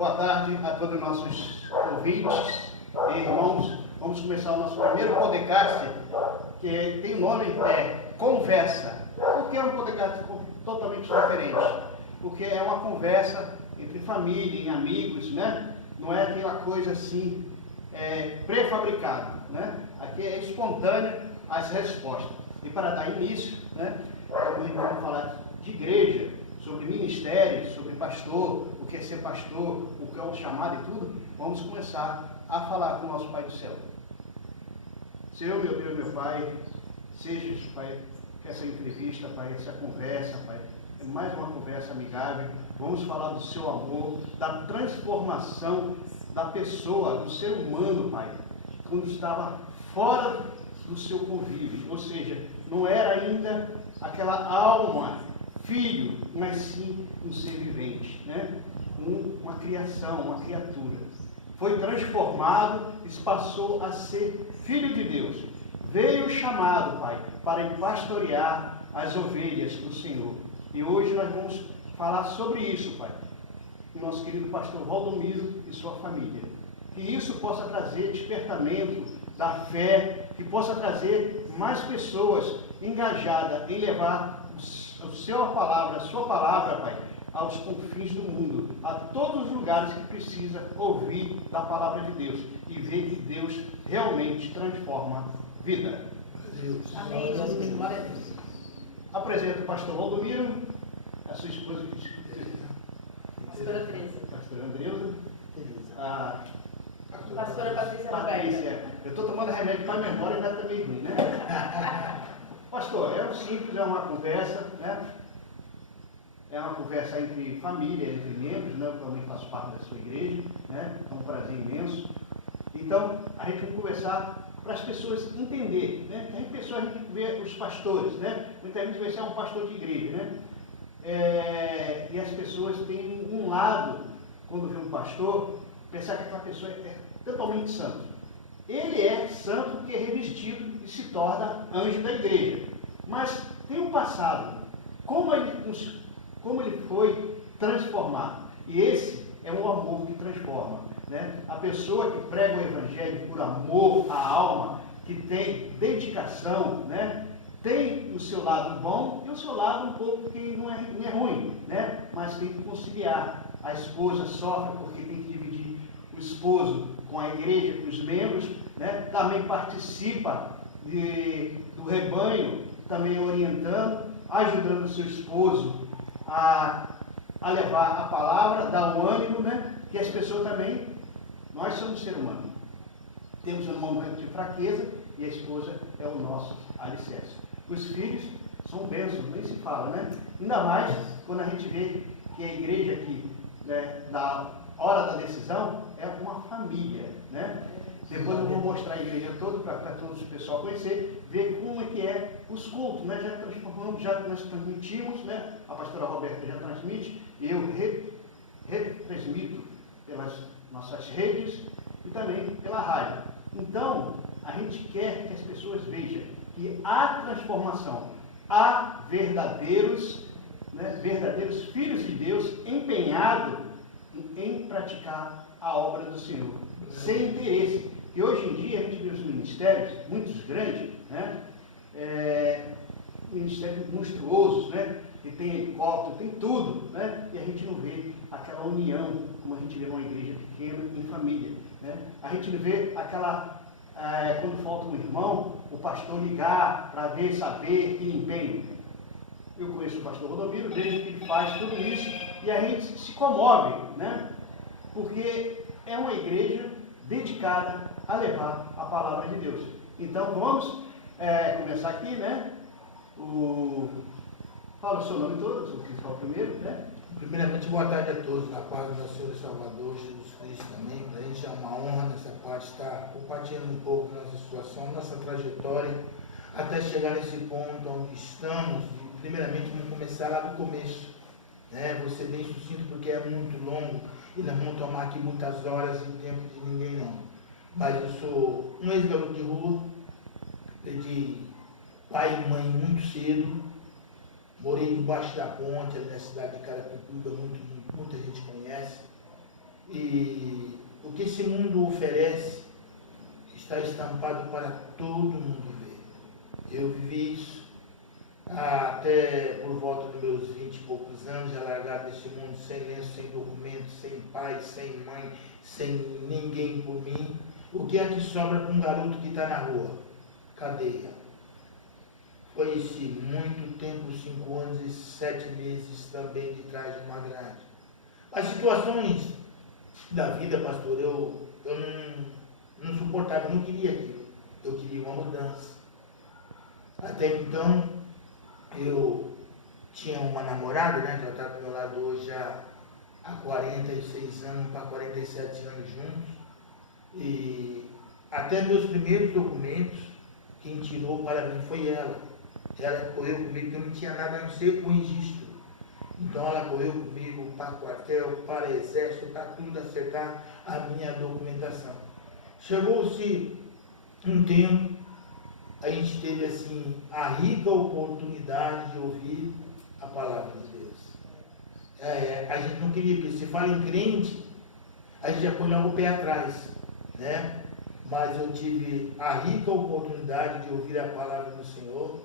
boa tarde a todos os nossos ouvintes e irmãos. Vamos começar o nosso primeiro podcast, que tem o nome Conversa. Porque é um podcast totalmente diferente. Porque é uma conversa entre família e amigos, né? Não é aquela coisa assim, pré-fabricada, né? Aqui é espontânea as respostas. E para dar início, né? Vamos falar de igreja, sobre ministério, sobre pastor, o que é ser pastor, o que é um chamado e tudo. Vamos começar a falar com o nosso Pai do Céu. Senhor, meu Deus, meu Pai, seja, Pai, essa entrevista, Pai, essa conversa, Pai, é mais uma conversa amigável. Vamos falar do seu amor, da transformação da pessoa, do ser humano, Pai, quando estava fora do seu convívio, ou seja, não era ainda aquela alma, filho, mas sim um ser vivente, né? Uma criação, uma criatura. Foi transformado e passou a ser filho de Deus. Veio chamado, Pai, para pastorear as ovelhas do Senhor. E hoje nós vamos falar sobre isso, Pai. O nosso querido pastor Valdomiro e sua família. Que isso possa trazer despertamento da fé, que possa trazer mais pessoas engajadas em levar a sua palavra, Pai, aos confins do mundo, a todos os lugares que precisa ouvir da palavra de Deus e ver que Deus realmente transforma vida. Amém. Glória a Deus. Apresento o pastor Valdomiro, a sua esposa, Pastora Teresa. pastora Andreusa, a Pastora Patrícia Patrícia. Eu estou tomando remédio para a memória e ainda está meio ruim, né? Pastor, é um simples, é uma conversa, né? É uma conversa entre família, entre membros, né? Eu também faço parte da sua igreja, né? É um prazer imenso. Então, a gente vai conversar para as pessoas entenderem, né? Tem pessoas, a gente vê os pastores, né? Muita gente vai ser um pastor de igreja, né? E as pessoas têm um lado, quando vê um pastor, pensar que aquela pessoa é totalmente santo. Ele é santo porque é revestido e se torna anjo da igreja. Mas tem um passado. Como ele foi transformado. E esse é um amor que transforma, né? A pessoa que prega o evangelho por amor à alma, que tem dedicação, né? Tem o seu lado bom e o seu lado um pouco que não é ruim, né? Mas tem que conciliar. A esposa sofre porque tem que dividir o esposo com a igreja, com os membros, né? Também participa do rebanho, também orientando, ajudando o seu esposo a levar a palavra, dar o ânimo, né? Que as pessoas também, nós somos ser humano. Temos um momento de fraqueza e a esposa é o nosso alicerce. Os filhos são bênçãos, nem se fala, né? Ainda mais quando a gente vê que a igreja aqui, né, na hora da decisão, é uma família, né? Depois eu vou mostrar a igreja toda para todos o pessoal conhecer, ver como é que é os cultos, né? Já nós transmitimos, né? A pastora Roberta já transmite, e eu retransmito pelas nossas redes e também pela rádio. Então, a gente quer que as pessoas vejam que há transformação, há verdadeiros, né, verdadeiros filhos de Deus empenhados em praticar a obra do Senhor, sem interesse. Que hoje em dia a gente vê os ministérios, muitos grandes, né? Ministérios monstruosos, né? Que tem helicóptero, tem tudo, né? E a gente não vê aquela união, como a gente vê numa igreja pequena, em família, né? A gente não vê aquela, quando falta um irmão, o pastor ligar para ver, saber, que empenho. Eu conheço o pastor Valdomiro, vejo que ele faz tudo isso, e a gente se comove, né? Porque é uma igreja dedicada a levar a palavra de Deus. Então vamos começar aqui, né? Fala o seu nome todo, o que fala primeiro, né? Primeiramente, boa tarde a todos, na paz do nosso Senhor e Salvador, Jesus Cristo também. Para a gente é uma honra nessa parte estar compartilhando um pouco da nossa situação, nossa trajetória, até chegar nesse ponto onde estamos. Primeiramente, vamos começar lá do começo, né? Vou ser bem sucinto porque é muito longo e não vamos tomar aqui muitas horas e tempo de ninguém não. Mas eu sou um ex-garoto de rua, perdi pai e mãe muito cedo, morei debaixo da ponte, ali na cidade de Carapicuíba, muita gente conhece. E o que esse mundo oferece está estampado para todo mundo ver. Eu vivi isso até por volta dos meus 20 e poucos anos, já largado desse mundo, sem lenço, sem documento, sem pai, sem mãe, sem ninguém por mim. O que é que sobra para um garoto que está na rua? Cadeia. Foi esse muito tempo, 5 anos e 7 meses também de trás de uma grade. As situações da vida, pastor, eu não suportava, eu não queria aquilo. Eu queria uma mudança. Até então, eu tinha uma namorada, né, que ela está do meu lado hoje há 46 anos para 47 anos juntos. E até meus primeiros documentos, quem tirou para mim foi ela. Ela correu comigo, eu não tinha nada a não ser o registro. Então ela correu comigo para quartel, para exército, para tudo acertar a minha documentação. Chegou-se um tempo, a gente teve assim a rica oportunidade de ouvir a palavra de Deus. A gente não queria, porque se fala em crente, a gente já põe logo o pé atrás, né? Mas eu tive a rica oportunidade de ouvir a palavra do Senhor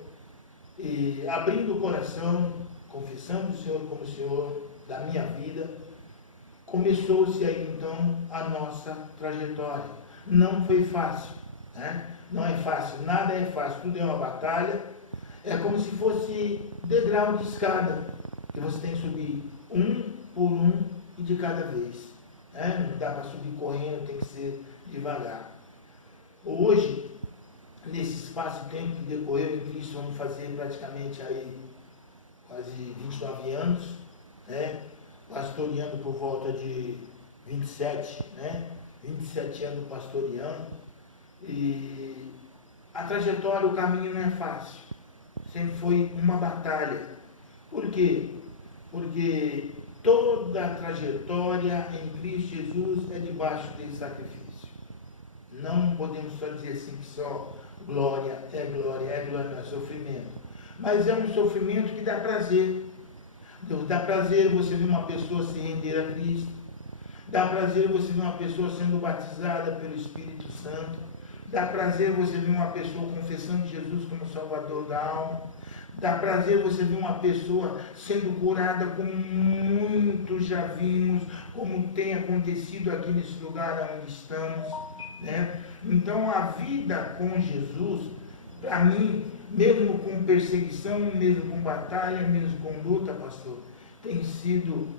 e abrindo o coração, confessando o Senhor como o Senhor da minha vida, começou-se aí então a nossa trajetória. Não foi fácil, né? Não é fácil, nada é fácil, tudo é uma batalha. É como se fosse degrau de escada, que você tem que subir um por um e de cada vez, né? Não dá para subir correndo, tem que ser devagar. Hoje, nesse espaço de tempo que decorreu em Cristo, vamos fazer praticamente aí quase 29 anos, né? Pastoreando por volta de 27, né? 27 anos pastoreando. E a trajetória, o caminho não é fácil. Sempre foi uma batalha. Por quê? Porque toda a trajetória em Cristo Jesus é debaixo desse sacrifício. Não podemos só dizer assim que só glória, não é sofrimento. Mas é um sofrimento que dá prazer. Dá prazer você ver uma pessoa se render a Cristo. Dá prazer você ver uma pessoa sendo batizada pelo Espírito Santo. Dá prazer você ver uma pessoa confessando Jesus como Salvador da alma. Dá prazer você ver uma pessoa sendo curada, como muitos já vimos, como tem acontecido aqui nesse lugar onde estamos, né? Então a vida com Jesus, para mim, mesmo com perseguição, mesmo com batalha, mesmo com luta, pastor, tem sido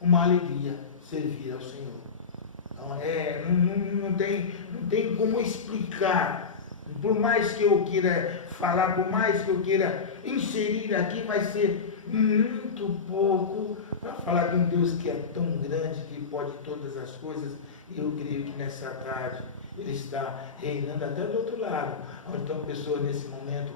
uma alegria servir ao Senhor. Então, não tem como explicar. Por mais que eu queira falar, por mais que eu queira inserir aqui, vai ser muito pouco para falar de um Deus que é tão grande, que pode todas as coisas. E eu creio que nessa tarde Ele está reinando até do outro lado, onde estão pessoas nesse momento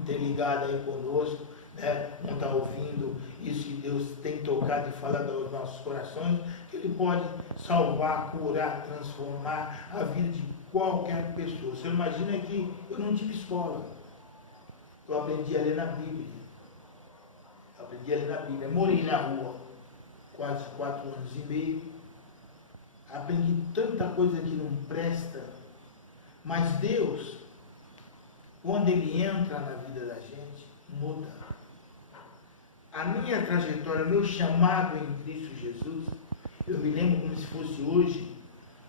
interligadas aí conosco, né? Não está ouvindo isso que Deus tem tocado e falado aos nossos corações, que Ele pode salvar, curar, transformar a vida de qualquer pessoa. Você imagina que eu não tive escola, eu aprendi a ler na Bíblia, morei na rua quase 4 anos e meio, aprendi tanta coisa que não presta, mas Deus, quando Ele entra na vida da gente, muda. A minha trajetória, o meu chamado em Cristo Jesus, eu me lembro como se fosse hoje,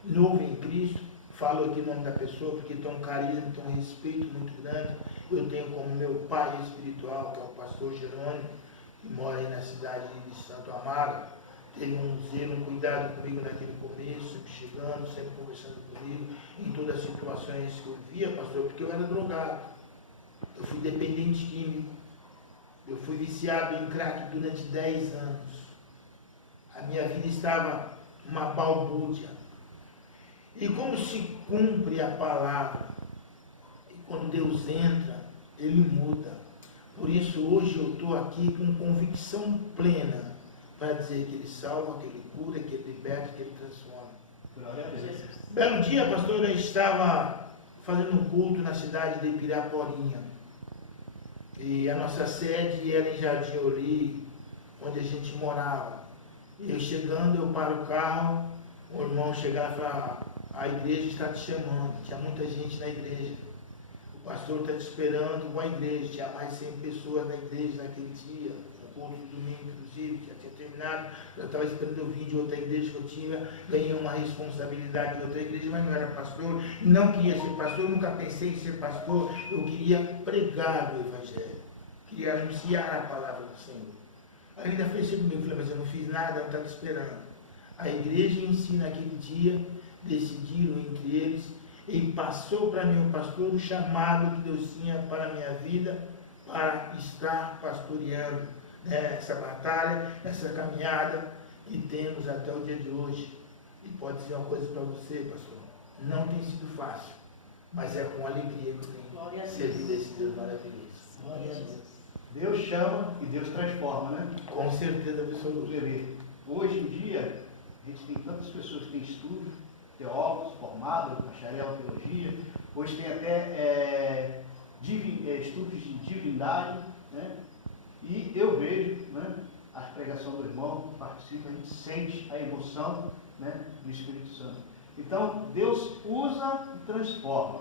novo em Cristo. Falo aqui o nome da pessoa porque tem um carisma, tem um respeito muito grande. Eu tenho como meu pai espiritual, que é o pastor Jerônimo, que mora aí na cidade de Santo Amaro. Teve um zelo, um cuidado comigo naquele começo, sempre chegando, sempre conversando comigo, em todas as situações que eu via, pastor, porque eu era drogado. Eu fui dependente químico. Eu fui viciado em crack durante 10 anos. A minha vida estava uma balbúrdia. E como se cumpre a palavra, e quando Deus entra, Ele muda. Por isso hoje eu estou aqui com convicção plena para dizer que Ele salva, que Ele cura, que Ele liberta, que Ele transforma. Glória a Deus. Belo dia, pastor, eu estava fazendo um culto na cidade de Ibiraporinha. E a nossa sede era em Jardim Oli, onde a gente morava. E eu chegando, eu paro o carro o irmão chegar e falar, a igreja está te chamando, tinha muita gente na igreja, o pastor está te esperando com a igreja, tinha mais de 100 pessoas na igreja naquele dia, no culto de domingo, inclusive, que já tinha terminado, eu estava esperando eu vir de outra igreja que eu tinha, ganhei uma responsabilidade de outra igreja, mas não era pastor, não queria ser pastor, nunca pensei em ser pastor, eu queria pregar o Evangelho, queria anunciar a palavra do Senhor. Ainda fechei comigo, falei, mas eu não fiz nada, eu estava esperando. A igreja em si, naquele dia, decidiram entre eles, e passou para mim, o pastor, o chamado que Deus tinha para a minha vida, para estar pastoreando, né, essa batalha, essa caminhada que temos até o dia de hoje. E pode ser uma coisa para você, pastor, não tem sido fácil, mas é com alegria que eu tenho servido esse Deus maravilhoso. Glória a Deus. Deus chama e Deus transforma, né? Com certeza absoluta. Hoje em dia, a gente tem tantas pessoas que têm estudo, teólogos, formados, bacharel em teologia, hoje tem até estudos de divindade, né? E eu vejo, né, a pregação do irmão, participa, a gente sente a emoção, né, do Espírito Santo. Então, Deus usa e transforma.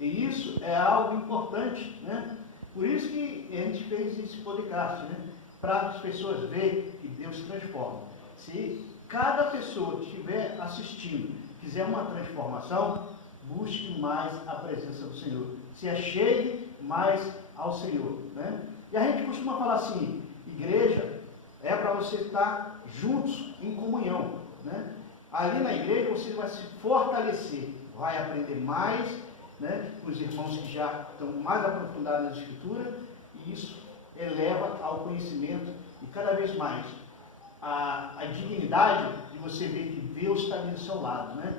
E isso é algo importante, né? Por isso que a gente fez esse podcast, né? Para as pessoas verem que Deus transforma. Se cada pessoa que estiver assistindo quiser uma transformação, busque mais a presença do Senhor. Se achegue mais ao Senhor, né? E a gente costuma falar assim, igreja é para você estar juntos em comunhão, né? Ali na igreja você vai se fortalecer, vai aprender mais, né, os irmãos que já estão mais aprofundados na Escritura, e isso eleva ao conhecimento e cada vez mais a dignidade de você ver que Deus está ali do seu lado, né?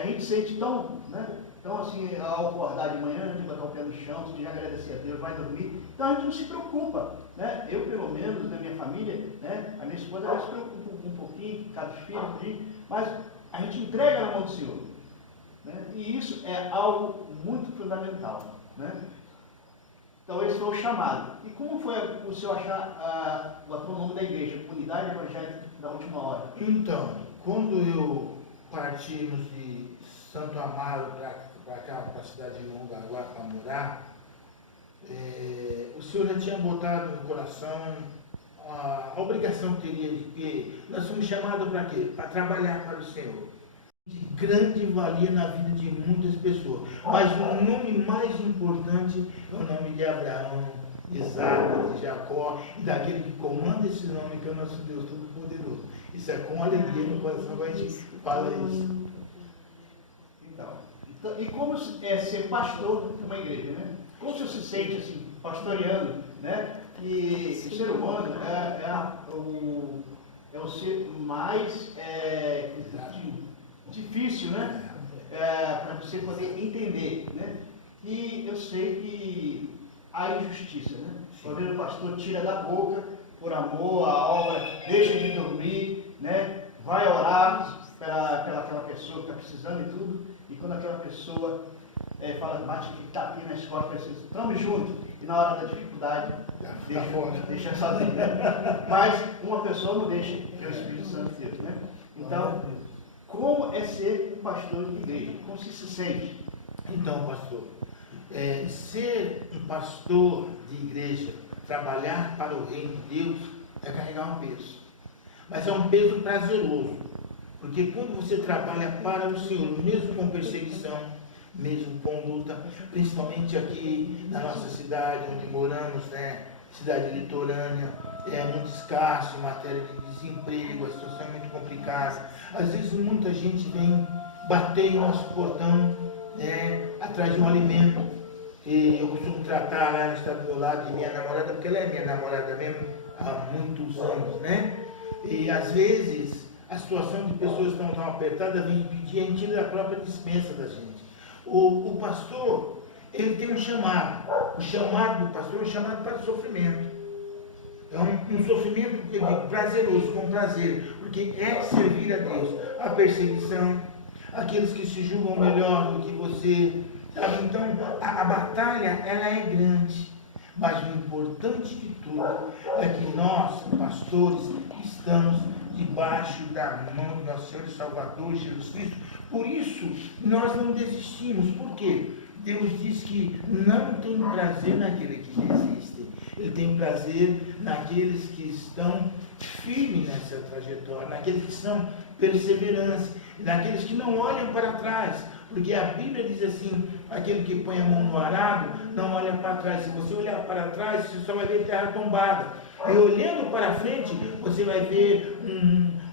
A gente sente tão, né, tão assim, ao acordar de manhã, de botar o pé no chão, de agradecer a Deus, vai dormir, então a gente não se preocupa, né? Eu, pelo menos, na minha família, né, a minha esposa ela se preocupa um pouquinho, cada filho, mas a gente entrega na mão do Senhor. Né? E isso é algo muito fundamental, né? Então esse foi o chamado. E como foi o senhor achar o atual nome da igreja, Unidade Evangélica da Última Hora? Então, quando eu partimos de Santo Amaro para cá, para a cidade de Mongaguá, para morar, o senhor já tinha botado no coração a obrigação que teria de que nós somos chamados para quê? Para trabalhar para o Senhor. De grande valia na vida de muitas pessoas. Mas o nome mais importante é o nome de Abraão, de Isaac, de Jacó, e daquele que comanda esse nome, que é o nosso Deus Todo-Poderoso. Isso é com alegria no coração que a gente fala isso. Então, e como é ser pastor de uma igreja, né? Como você se sente assim, pastoreando, né? E o ser humano é o ser mais difícil, né? Para você poder entender, né? E eu sei que há injustiça, né? Quando o pastor tira da boca, por amor à obra, deixa de dormir, né? Vai orar pelaquela pessoa que está precisando e tudo, e quando aquela pessoa fala, bate aqui, tá aqui na escola, fala assim, estamos juntos, e na hora da dificuldade, deixa sozinho, né? Mas uma pessoa não deixa, que é o Espírito Santo de Deus, né? Então, como é ser um pastor de igreja? Como se sente? Então, pastor, ser um pastor de igreja, trabalhar para o reino de Deus, é carregar um peso. Mas é um peso prazeroso. Porque quando você trabalha para o Senhor, mesmo com perseguição, mesmo com luta, principalmente aqui na nossa cidade, onde moramos, né, cidade litorânea, é muito escasso em matéria de desemprego, a situação é muito complicada. Às vezes muita gente vem bater em nosso portão, atrás de um alimento. E eu costumo tratar lá, ela está do meu lado, de minha namorada, porque ela é minha namorada mesmo há muitos anos, né? E às vezes a situação de pessoas que estão tão apertadas vem pedir a gente da própria dispensa da gente. O pastor, ele tem um chamado. O chamado do pastor é um chamado para o sofrimento. É um sofrimento prazeroso, com prazer, porque é servir a Deus. A perseguição, aqueles que se julgam melhor do que você, sabe? Então, a batalha, ela é grande, mas o importante de tudo é que nós, pastores, estamos debaixo da mão do nosso Senhor e Salvador Jesus Cristo. Por isso, nós não desistimos. Por quê? Deus diz que não tem prazer naquele que desiste. Ele tem prazer naqueles que estão firmes nessa trajetória, naqueles que são perseverantes, naqueles que não olham para trás. Porque a Bíblia diz assim, aquele que põe a mão no arado, não olha para trás. Se você olhar para trás, você só vai ver terra tombada. E olhando para frente, você vai ver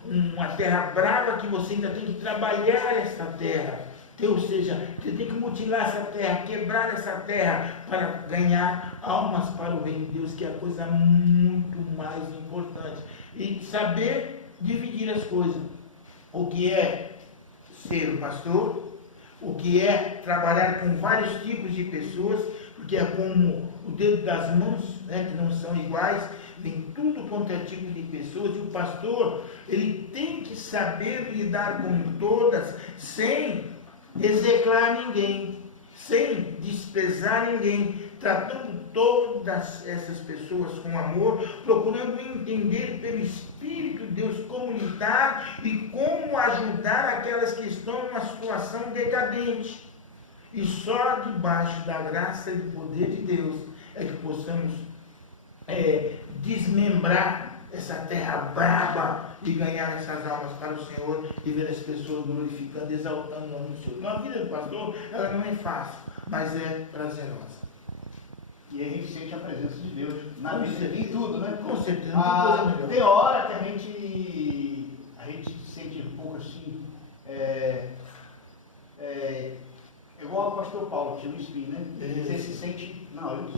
uma terra brava que você ainda tem que trabalhar essa terra. Ou seja, você tem que mutilar essa terra, quebrar essa terra para ganhar almas para o reino de Deus, que é a coisa muito mais importante. E saber dividir as coisas. O que é ser um pastor, o que é trabalhar com vários tipos de pessoas, porque é como o dedo das mãos, né, que não são iguais, tem tudo quanto é tipo de pessoas, e o pastor, ele tem que saber lidar com todas, sem execrar ninguém, sem desprezar ninguém, tratando todas essas pessoas com amor, procurando entender pelo Espírito de Deus como lidar e como ajudar aquelas que estão numa situação decadente. E só debaixo da graça e do poder de Deus é que possamos desmembrar essa terra braba e ganhar essas almas para o Senhor e ver as pessoas glorificando, exaltando o nome do Senhor. Então a vida do pastor, ela não é fácil, mas é prazerosa. E a gente sente a presença de Deus na vida, em tudo, né? Com certeza. Tem hora que a gente sente um pouco assim, igual o pastor Paulo tinha um espinho, né? Você se sente, não,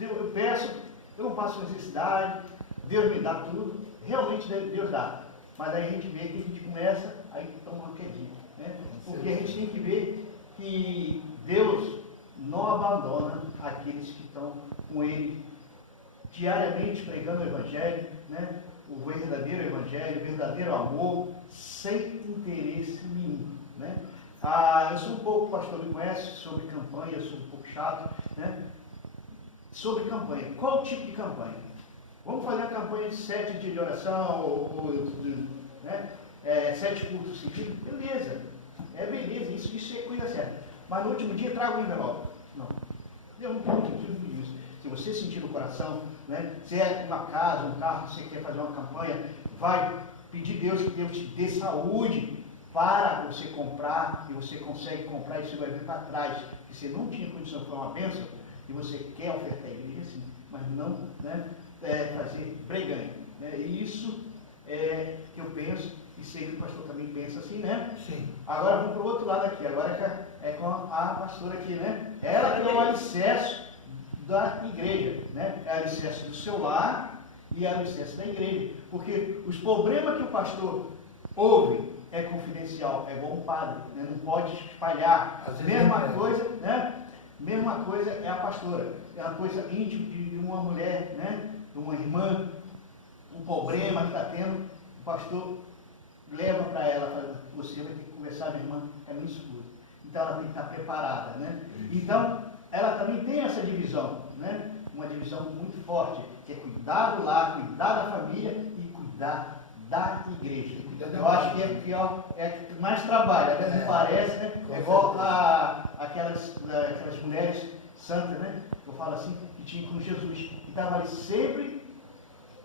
eu peço, eu não passo necessidade, Deus me dá tudo, realmente Deus dá. Mas aí a gente vê que a gente começa, aí toma uma quedinha, né? Porque a gente tem que ver que Deus não abandona aqueles que estão com Ele diariamente pregando o Evangelho, né? O verdadeiro Evangelho, o verdadeiro amor, sem interesse nenhum, né? Eu sou um pouco, o pastor me conhece, sobre campanha, eu sou um pouco chato, né? Sobre campanha. Qual tipo de campanha? Vamos fazer uma campanha de 7 dias de oração, né? 7 cultos seguidos? Beleza. Beleza, isso é coisa certa. Mas no último dia traga um envelope. Não. Deus não tem motivo disso. Se você sentir no coração, né? Se é uma casa, um carro, você quer fazer uma campanha, vai pedir a Deus que Deus te dê saúde para você comprar, e você consegue comprar e você vai vir para trás. Se você não tinha condição, foi uma bênção, e você quer ofertar a igreja, sim, mas não, né, fazer breganho. Né? E isso é que eu penso, e sei que o pastor também pensa assim, né? Sim. Agora vamos para o outro lado aqui, agora é com a pastora aqui, né? Ela que é o alicerce da igreja, né? É o alicerce do seu lar e é o alicerce da igreja. Porque os problemas que o pastor ouve é confidencial, é igual um padre, né? Não pode espalhar. Mesma coisa, né? Mesma coisa é a pastora, é uma coisa íntima de uma mulher, né? De uma irmã, um problema que está tendo, o pastor leva para ela, fala, você vai ter que conversar, minha irmã, é minha esposa. Então ela tem que estar preparada, né? Então, ela também tem essa divisão, né? Uma divisão muito forte, que é cuidar do lar, cuidar da família e cuidar da igreja. Eu acho que é que mais trabalha, né? Não parece, né? É igual aquelas mulheres santas, né? Eu falo assim, que tinha com Jesus, que estava ali sempre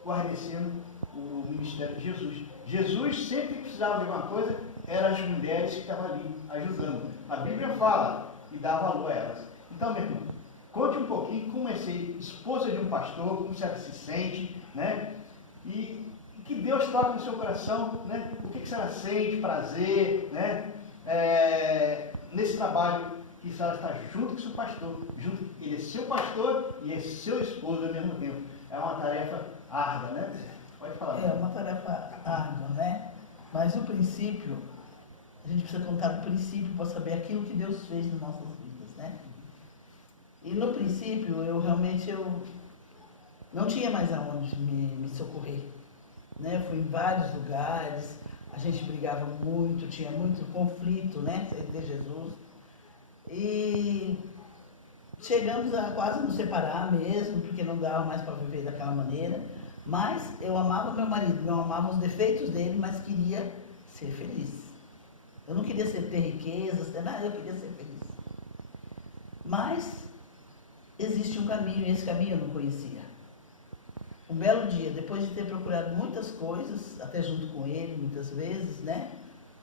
guarnecendo o ministério de Jesus. Jesus sempre precisava de alguma coisa, eram as mulheres que estavam ali ajudando. A Bíblia fala e dá valor a elas. Então, meu irmão, conte um pouquinho como é ser esposa de um pastor, como você se sente, né? E que Deus toca no seu coração, né? O que você sente, prazer, né? Nesse trabalho que a senhora está junto com o seu pastor, ele é seu pastor e é seu esposo ao mesmo tempo. É uma tarefa árdua, né? Pode falar. É uma tarefa árdua, né? Mas o princípio, a gente precisa contar do princípio para saber aquilo que Deus fez nas nossas vidas, né? E no princípio, eu não tinha mais aonde me socorrer, né? Eu fui em vários lugares, a gente brigava muito, tinha muito conflito, né? Entre Jesus. E chegamos a quase nos separar mesmo, porque não dava mais para viver daquela maneira. Mas eu amava meu marido, eu amava os defeitos dele, mas queria ser feliz. Eu não queria ter riquezas, ter nada, eu queria ser feliz. Mas existe um caminho, e esse caminho eu não conhecia. Um belo dia, depois de ter procurado muitas coisas, até junto com ele, muitas vezes, né?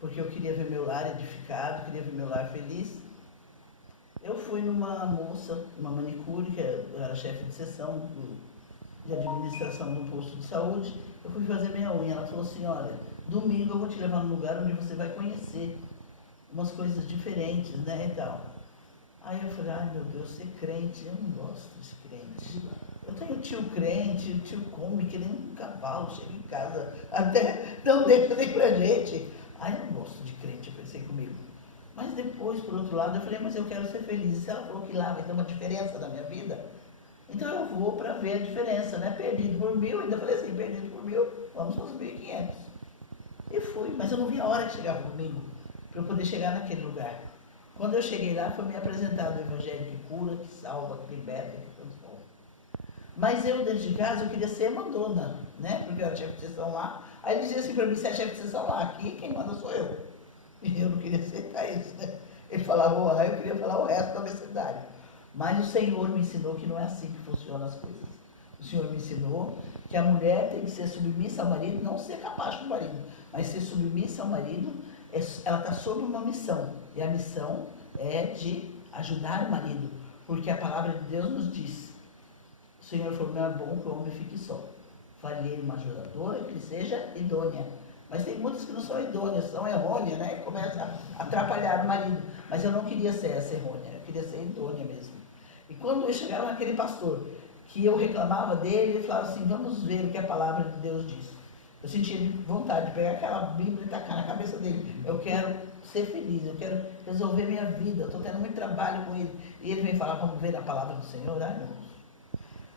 Porque eu queria ver meu lar edificado, queria ver meu lar feliz. Eu fui numa moça, uma manicure, que eu era chefe de seção de administração do posto de saúde. Eu fui fazer minha unha. Ela falou assim: olha, domingo eu vou te levar num lugar onde você vai conhecer umas coisas diferentes, né, e tal. Aí eu falei: ai meu Deus, ser crente, eu não gosto de ser crente. Eu tenho tio crente, o tio come que nem um cavalo, chega em casa, até não deixa nem pra gente. Ai, eu não gosto de crente, eu pensei comigo. Mas depois, por outro lado, eu falei: mas eu quero ser feliz. E se ela falou que lá vai ter uma diferença na minha vida, então eu vou para ver a diferença, né? Perdido por 1.000, ainda falei assim: perdido por 1.000, vamos para os 1.500. E fui, mas eu não vi a hora que chegava o domingo, para eu poder chegar naquele lugar. Quando eu cheguei lá, foi me apresentado o Evangelho que cura, que salva, que liberta, que transforma. Mas eu, dentro de casa, eu queria ser mandona, né? Porque eu era chefe de sessão lá. Aí ele dizia assim para mim: você é chefe de sessão lá, aqui quem manda sou eu. E eu não queria aceitar isso, né? Ele falava o A, eu queria falar o resto do abecedário. Mas o Senhor me ensinou que não é assim que funcionam as coisas. O Senhor me ensinou que a mulher tem que ser submissa ao marido, não ser capaz do marido, mas ser submissa ao marido. Ela está sob uma missão, e a missão é de ajudar o marido, porque a palavra de Deus nos diz: o Senhor falou: não é bom que o homem fique só, fale uma ajudadora que seja idônea. Mas tem muitas que não são idôneas, são errôneas, né? E começa a atrapalhar o marido. Mas eu não queria ser essa errônea, eu queria ser idônea mesmo. E quando eu chegava naquele pastor, que eu reclamava dele, ele falava assim: vamos ver o que a palavra de Deus diz. Eu sentia vontade de pegar aquela Bíblia e tacar na cabeça dele. Eu quero ser feliz, eu quero resolver minha vida, eu estou tendo muito trabalho com ele. E ele vem falar: vamos ver a palavra do Senhor. Ai, meu Deus.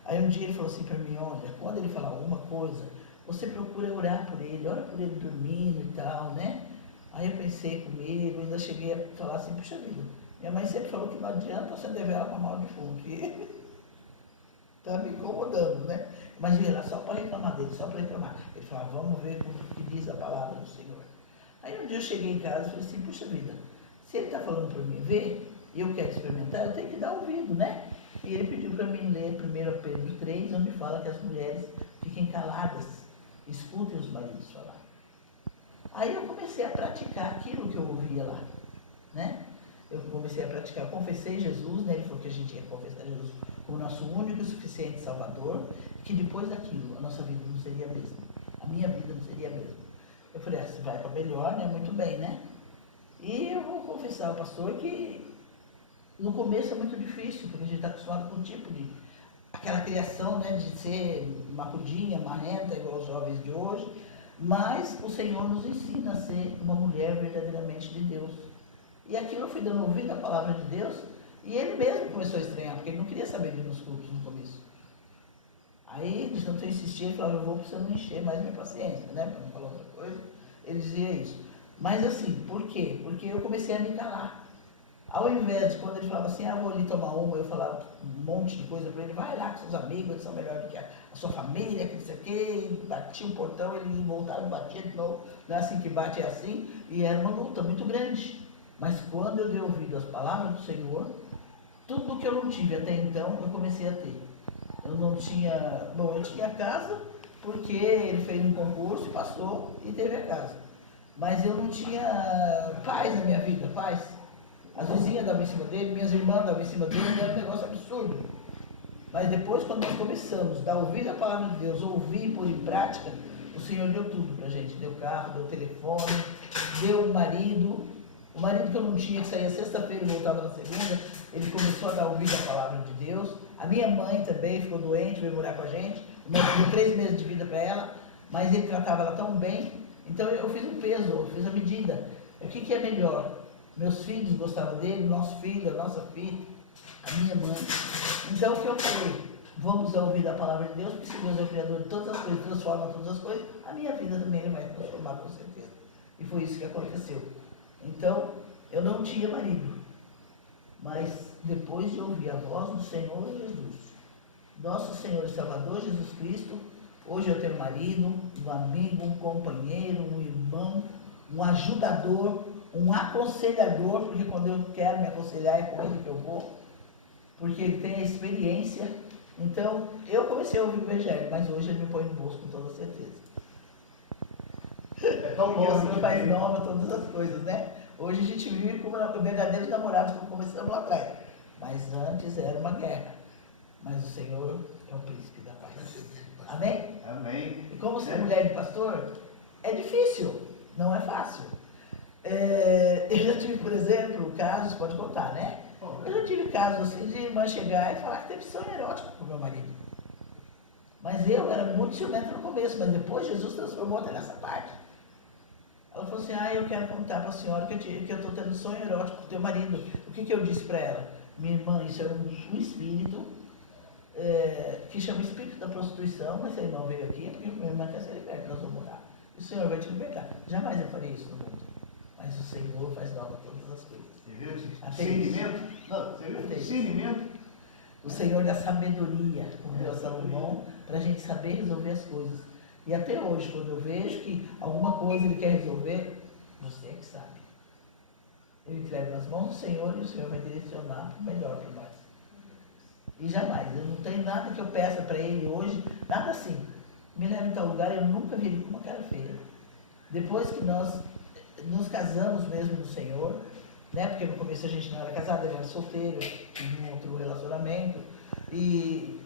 Aí um dia ele falou assim para mim: olha, quando ele falar alguma coisa, você procura orar por ele, ora por ele dormindo e tal, né? Aí eu pensei comigo, ainda cheguei a falar assim: puxa vida, minha mãe sempre falou que não adianta você dever ela para mal defunto. E está me incomodando, né? Mas eu ia lá só para reclamar dele, só para reclamar. Ele falava: vamos ver o que diz a palavra do Senhor. Aí um dia eu cheguei em casa e falei assim: puxa vida, se ele está falando para mim ver, e eu quero experimentar, eu tenho que dar ouvido, né? E ele pediu para mim ler 1 Pedro 3, onde fala que as mulheres fiquem caladas, escutem os maridos falar. Aí eu comecei a praticar aquilo que eu ouvia lá, né? Eu comecei a praticar, confessei Jesus, né? Ele falou que a gente ia confessar Jesus como nosso único e suficiente Salvador, que depois daquilo a nossa vida não seria a mesma, a minha vida não seria a mesma. Eu falei: se vai para melhor, né? Muito bem, né? E eu vou confessar ao pastor que no começo é muito difícil, porque a gente está acostumado com o tipo de aquela criação, né, de ser macudinha, marrenta, igual os jovens de hoje, mas o Senhor nos ensina a ser uma mulher verdadeiramente de Deus. E aquilo eu fui dando ouvido à palavra de Deus, e ele mesmo começou a estranhar, porque ele não queria saber de ir nos cultos no começo. Aí, de tanto eu insistir, ele falava: eu vou para você não encher mais minha paciência, né, para não falar outra coisa. Ele dizia isso. Mas assim, por quê? Porque eu comecei a me calar. Ao invés de, quando ele falava assim: vou ali tomar uma, eu falava um monte de coisa para ele: vai lá com seus amigos, eles são melhores do que a sua família, que não sei o quê, e batia o portão, ele voltava e batia de novo, não é assim que bate, é assim, e era uma luta muito grande. Mas quando eu dei ouvido às palavras do Senhor, tudo que eu não tive até então, eu comecei a ter. Eu não tinha, eu tinha casa, porque ele fez um concurso, passou e teve a casa. Mas eu não tinha paz na minha vida, paz. As vizinhas davam em cima dele, minhas irmãs davam em cima dele, era um negócio absurdo. Mas depois, quando nós começamos a dar ouvido à palavra de Deus, ouvir e pôr em prática, o Senhor deu tudo pra gente. Deu carro, deu telefone, deu marido. O marido que eu não tinha, que saía sexta-feira e voltava na segunda, ele começou a dar ouvido à palavra de Deus. A minha mãe também ficou doente, veio morar com a gente. O médico deu 3 meses de vida para ela, mas ele tratava ela tão bem. Então eu fiz um peso, eu fiz a medida. O que é melhor? Meus filhos gostavam dele, nosso filho, a nossa filha, a minha mãe. Então o que eu falei? Vamos ouvir a palavra de Deus, porque se Deus é o Criador de todas as coisas, transforma todas as coisas, a minha vida também ele vai transformar com certeza. E foi isso que aconteceu. Então, eu não tinha marido, mas depois de ouvir a voz do Senhor Jesus, nosso Senhor e Salvador Jesus Cristo, Hoje eu tenho um marido, um amigo, um companheiro, um irmão, um ajudador, um aconselhador, porque quando eu quero me aconselhar é com ele que eu vou, porque ele tem a experiência. Então, eu comecei a ouvir o Evangelho, mas hoje ele me põe no bolso com toda certeza. É tão E bom. eu sou mais nova, todas as coisas, né? Hoje a gente vive como verdadeiros namorados, como começamos lá atrás. Mas antes era uma guerra. Mas o Senhor é o príncipe da paz. Amém? Amém. E como ser mulher de pastor, é difícil, não é fácil. Eu já tive, por exemplo, casos, pode contar, né? Eu já tive casos assim de irmã chegar e falar que teve sonho erótico com o meu marido. Mas eu era muito ciumenta no começo, mas depois Jesus transformou até nessa parte. Ela falou assim, eu quero contar para a senhora que eu estou tendo sonho erótico com o teu marido. O que eu disse para ela? Minha irmã, isso é um espírito que chama espírito da prostituição, mas a irmã veio aqui porque minha irmã quer ser liberta, nós vamos orar. E o Senhor vai te libertar. Jamais eu farei isso no mundo. Mas o Senhor faz nova todas as coisas. Você viu esse Até discernimento? Não, você viu esse discernimento? O Senhor dá sabedoria, como deu a Salomão, para a gente saber resolver as coisas. E até hoje, quando eu vejo que alguma coisa Ele quer resolver, você é que sabe. Eu entrego nas mãos do Senhor e o Senhor vai direcionar o melhor para nós. E jamais, eu não tenho nada que eu peça para Ele hoje, nada assim. Me leva em tal lugar, eu nunca vi Ele com uma cara feia. Depois que nós nos casamos mesmo no Senhor, né? Porque no começo a gente não era casado, ele era solteiro, tinha um outro relacionamento, e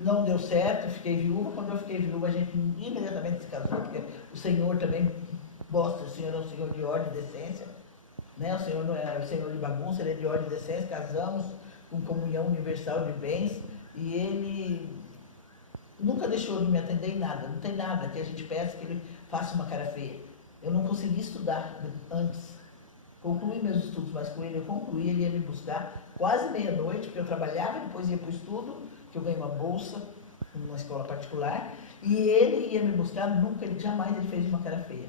não deu certo, fiquei viúva. Quando eu fiquei viúva, a gente imediatamente se casou, porque o Senhor também gosta, o Senhor é um Senhor de ordem e decência, né? O Senhor não é o Senhor de bagunça, Ele é de ordem e decência. Casamos com comunhão universal de bens, e Ele nunca deixou de me atender em nada, não tem nada que a gente peça que Ele faça uma cara feia. Eu não consegui estudar antes, concluí meus estudos, mas com Ele eu concluí. Ele ia me buscar quase meia-noite, porque eu trabalhava, depois ia para o estudo, que eu ganhei uma bolsa numa escola particular, e Ele ia me buscar, jamais Ele fez uma cara feia.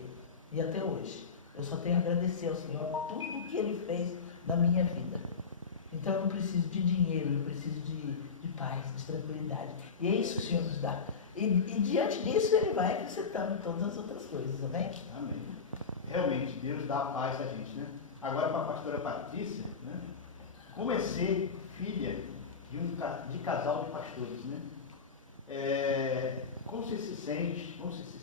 E até hoje, eu só tenho a agradecer ao Senhor por tudo que Ele fez na minha vida. Então eu não preciso de dinheiro, eu preciso de paz, de tranquilidade. E é isso que o Senhor nos dá. E diante disso Ele vai acrescentando todas as outras coisas, amém? Amém. Realmente, Deus dá a paz a gente, né? Agora para a pastora Patrícia, né? Como é ser filha de casal de pastores, né? Como você se sente? Como você se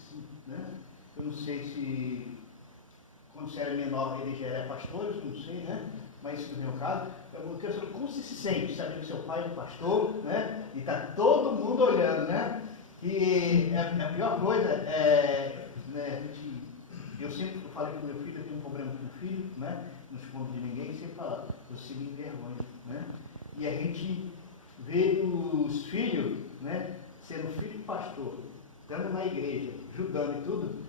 né? Eu não sei se quando você era menor ele já era pastor, eu não sei, né? Mas isso não é o caso. Eu quero saber como você se sente, sabendo que seu pai é um pastor, né? E está todo mundo olhando, né? E a pior coisa né? Eu sempre falei com meu filho, eu tenho um problema com o filho, né? Não escondo de ninguém, sempre falo, você me envergonha, né? E a gente vê os filhos, né? Sendo filho de pastor, estando na igreja, ajudando e tudo,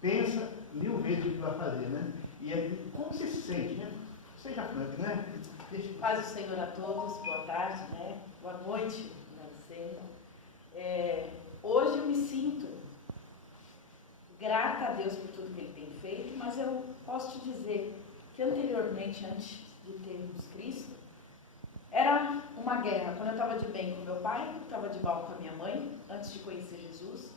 pensa 1000 vezes o que vai fazer, né? E como você se sente, né? Seja franco, né? Paz do Senhor a todos, boa tarde, né? Boa noite, hoje eu me sinto grata a Deus por tudo que Ele tem feito, mas eu posso te dizer que anteriormente, antes de termos Cristo, era uma guerra. Quando eu estava de bem com meu pai, estava de mal com a minha mãe, antes de conhecer Jesus.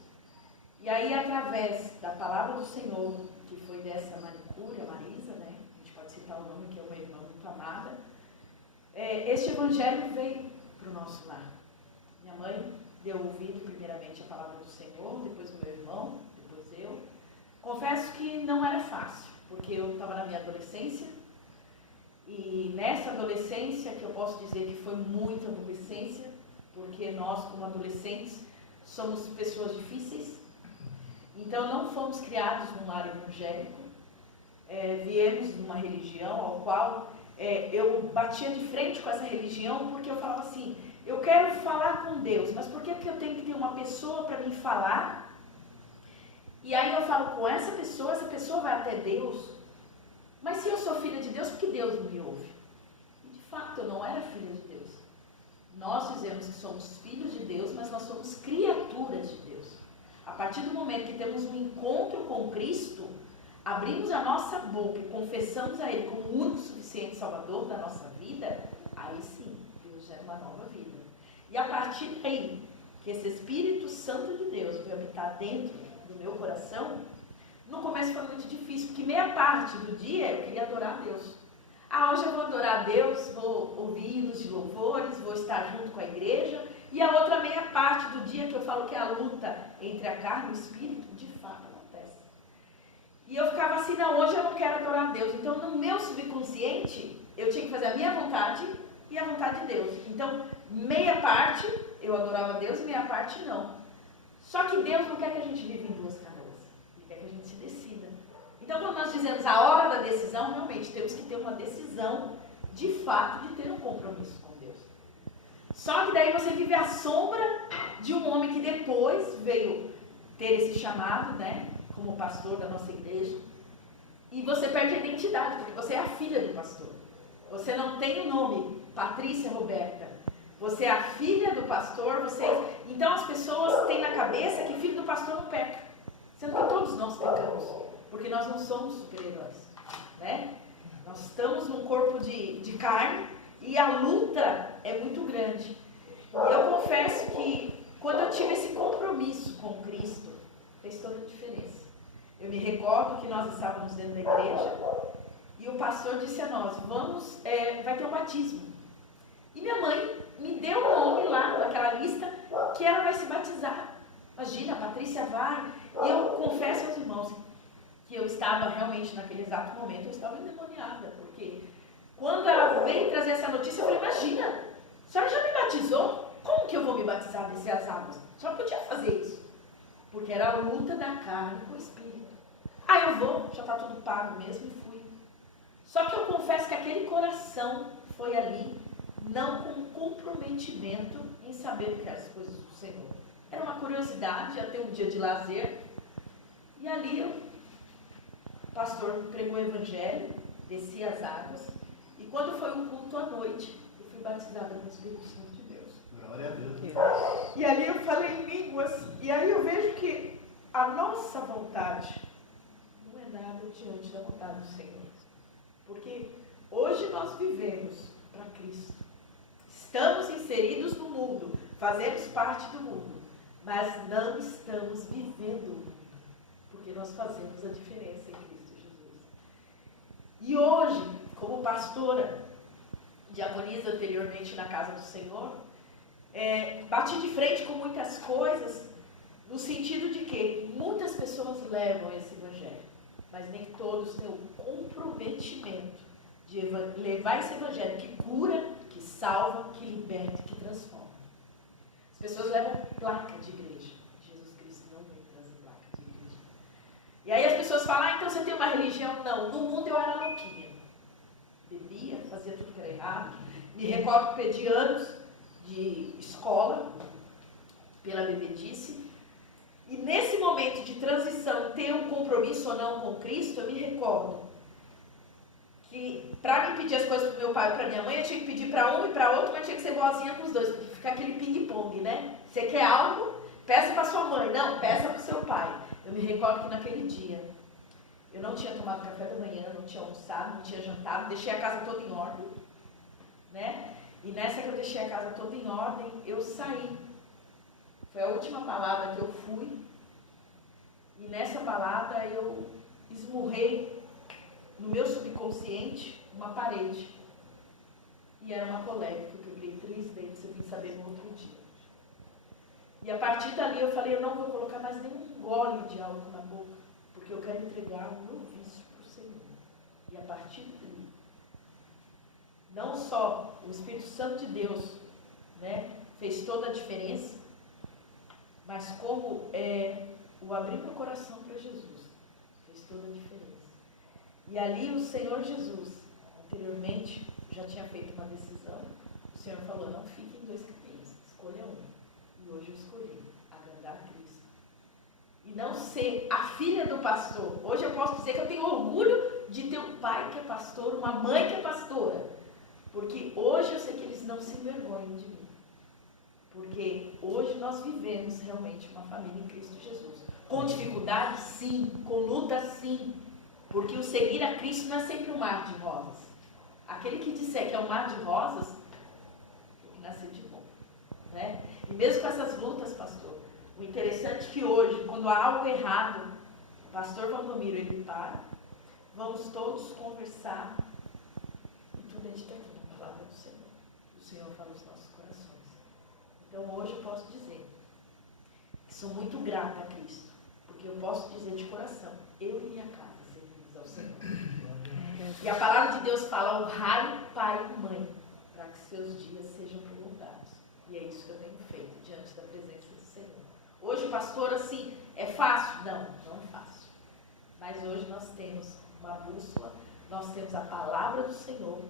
E aí, através da palavra do Senhor, que foi dessa manicure, a Marisa, né? A gente pode citar o nome, que é uma irmã muito amada. Este evangelho veio para o nosso lar. Minha mãe deu ouvido primeiramente a palavra do Senhor, depois o meu irmão, depois eu. Confesso que não era fácil, porque eu estava na minha adolescência, e nessa adolescência, que eu posso dizer que foi muita adolescência, porque nós, como adolescentes, somos pessoas difíceis, então não fomos criados num lar evangélico, viemos de uma religião ao qual eu batia de frente com essa religião, porque eu falava assim, eu quero falar com Deus, mas por que eu tenho que ter uma pessoa para me falar? E aí eu falo com essa pessoa vai até Deus. Mas se eu sou filha de Deus, por que Deus não me ouve? E de fato eu não era filha de Deus. Nós dizemos que somos filhos de Deus, mas nós somos criaturas de Deus. A partir do momento que temos um encontro com Cristo, abrimos a nossa boca e confessamos a Ele como o único suficiente Salvador da nossa vida, aí sim, Deus gera uma nova vida. E a partir daí, que esse Espírito Santo de Deus veio habitar dentro do meu coração, no começo foi muito difícil, porque meia parte do dia eu queria adorar a Deus. Hoje eu vou adorar a Deus, vou ouvir hinos de louvores, vou estar junto com a igreja, e a outra meia parte do dia que eu falo que é a luta entre a carne e o Espírito, de fato acontece. E eu ficava assim, não, hoje eu não quero adorar a Deus. Então no meu subconsciente, eu tinha que fazer a minha vontade e a vontade de Deus. Então, meia parte eu adorava a Deus e meia parte não. Só que Deus não quer que a gente viva em duas canoas. Ele quer que a gente se decida. Então, quando nós dizemos a hora da decisão, realmente temos que ter uma decisão, de fato, de ter um compromisso com Deus. Só que daí você vive à sombra de um homem que depois veio ter esse chamado, né, como pastor da nossa igreja, e você perde a identidade, porque você é a filha do pastor. Você não tem o nome Patrícia Roberta. Você é a filha do pastor. Então as pessoas têm na cabeça que filho do pastor não peca. Sendo que todos nós pecamos. Porque nós não somos super-heróis. Né? Nós estamos num corpo de carne e a luta é muito grande. E eu confesso que quando eu tive esse compromisso com Cristo, fez toda a diferença. Eu me recordo que nós estávamos dentro da igreja e o pastor disse a nós, vai ter um batismo. E minha mãe me deu um nome lá, naquela lista, que ela vai se batizar. Imagina, a Patrícia vai. E eu confesso aos irmãos que eu estava realmente, naquele exato momento, eu estava endemoniada. Porque quando ela veio trazer essa notícia, eu falei, imagina, a senhora já me batizou? Como que eu vou me batizar, descer as águas? A senhora podia fazer isso. Porque era a luta da carne com o Espírito. Eu vou, já está tudo pago mesmo, e fui. Só que eu confesso que aquele coração foi ali, não com comprometimento em saber o que eram as coisas do Senhor. Era uma curiosidade, ia ter um dia de lazer. E ali o pastor pregou o evangelho, descia as águas. E quando foi o culto à noite, eu fui batizada no Espírito Santo de Deus. Glória a Deus. E ali eu falei em línguas. E aí eu vejo que a nossa vontade não é nada diante da vontade do Senhor. Porque hoje nós vivemos para Cristo. Estamos inseridos no mundo, fazemos parte do mundo, mas não estamos vivendo o mundo, porque nós fazemos a diferença em Cristo Jesus. E hoje, como pastora, diaconisa anteriormente na casa do Senhor, bati de frente com muitas coisas, no sentido de que muitas pessoas levam esse evangelho, mas nem todos têm o comprometimento de levar esse evangelho que cura, que salva, que liberta, que transforma. As pessoas levam placa de igreja. Jesus Cristo não veio trazer placa de igreja. E aí as pessoas falam, então você tem uma religião? Não, no mundo eu era louquinha. Bebia, fazia tudo que era errado. Me recordo que perdi anos de escola pela bebedice. E nesse momento de transição, ter um compromisso ou não com Cristo, eu me recordo que para me pedir as coisas para o meu pai e para minha mãe, eu tinha que pedir para um e para outro, mas tinha que ser boazinha com os dois, porque fica aquele ping-pong, né? Você quer algo? Peça para sua mãe. Não, peça para o seu pai. Eu me recordo que naquele dia, eu não tinha tomado café da manhã, não tinha almoçado, não tinha jantado, deixei a casa toda em ordem, né? E nessa que eu deixei a casa toda em ordem, eu saí. Foi a última balada que eu fui, e nessa balada eu esmurrei no meu subconsciente uma parede. E era uma colega que eu quebrei 3 dentes, eu vim saber no outro dia. E a partir dali eu falei, eu não vou colocar mais nenhum gole de álcool na boca, porque eu quero entregar o meu vício para o Senhor. E a partir dali, não só o Espírito Santo de Deus, né, fez toda a diferença, mas como o abrir meu coração para Jesus fez toda a diferença. E ali o Senhor Jesus, anteriormente, já tinha feito uma decisão. O Senhor falou, não fique em 2 caminhos, escolha um. E hoje eu escolhi agradar a Cristo. E não ser a filha do pastor. Hoje eu posso dizer que eu tenho orgulho de ter um pai que é pastor, uma mãe que é pastora. Porque hoje eu sei que eles não se envergonham de mim. Porque hoje nós vivemos realmente uma família em Cristo Jesus. Com dificuldade, sim. Com luta, sim. Porque o seguir a Cristo não é sempre um mar de rosas. Aquele que disser que é um mar de rosas, tem que nascer de novo. Né? E mesmo com essas lutas, pastor, o interessante é que hoje, quando há algo errado, o pastor Valdomiro, ele para, vamos todos conversar, e tudo a gente está aqui na palavra do Senhor. O Senhor fala os nossos corações. Então hoje eu posso dizer que sou muito grata a Cristo, porque eu posso dizer de coração, eu e minha casa servimos ao Senhor. E a palavra de Deus fala, honrai pai e mãe, para que seus dias sejam prolongados. E é isso que eu tenho feito diante da presença do Senhor. Hoje, pastor, assim, é fácil? Não, não é fácil. Mas hoje nós temos uma bússola, nós temos a palavra do Senhor,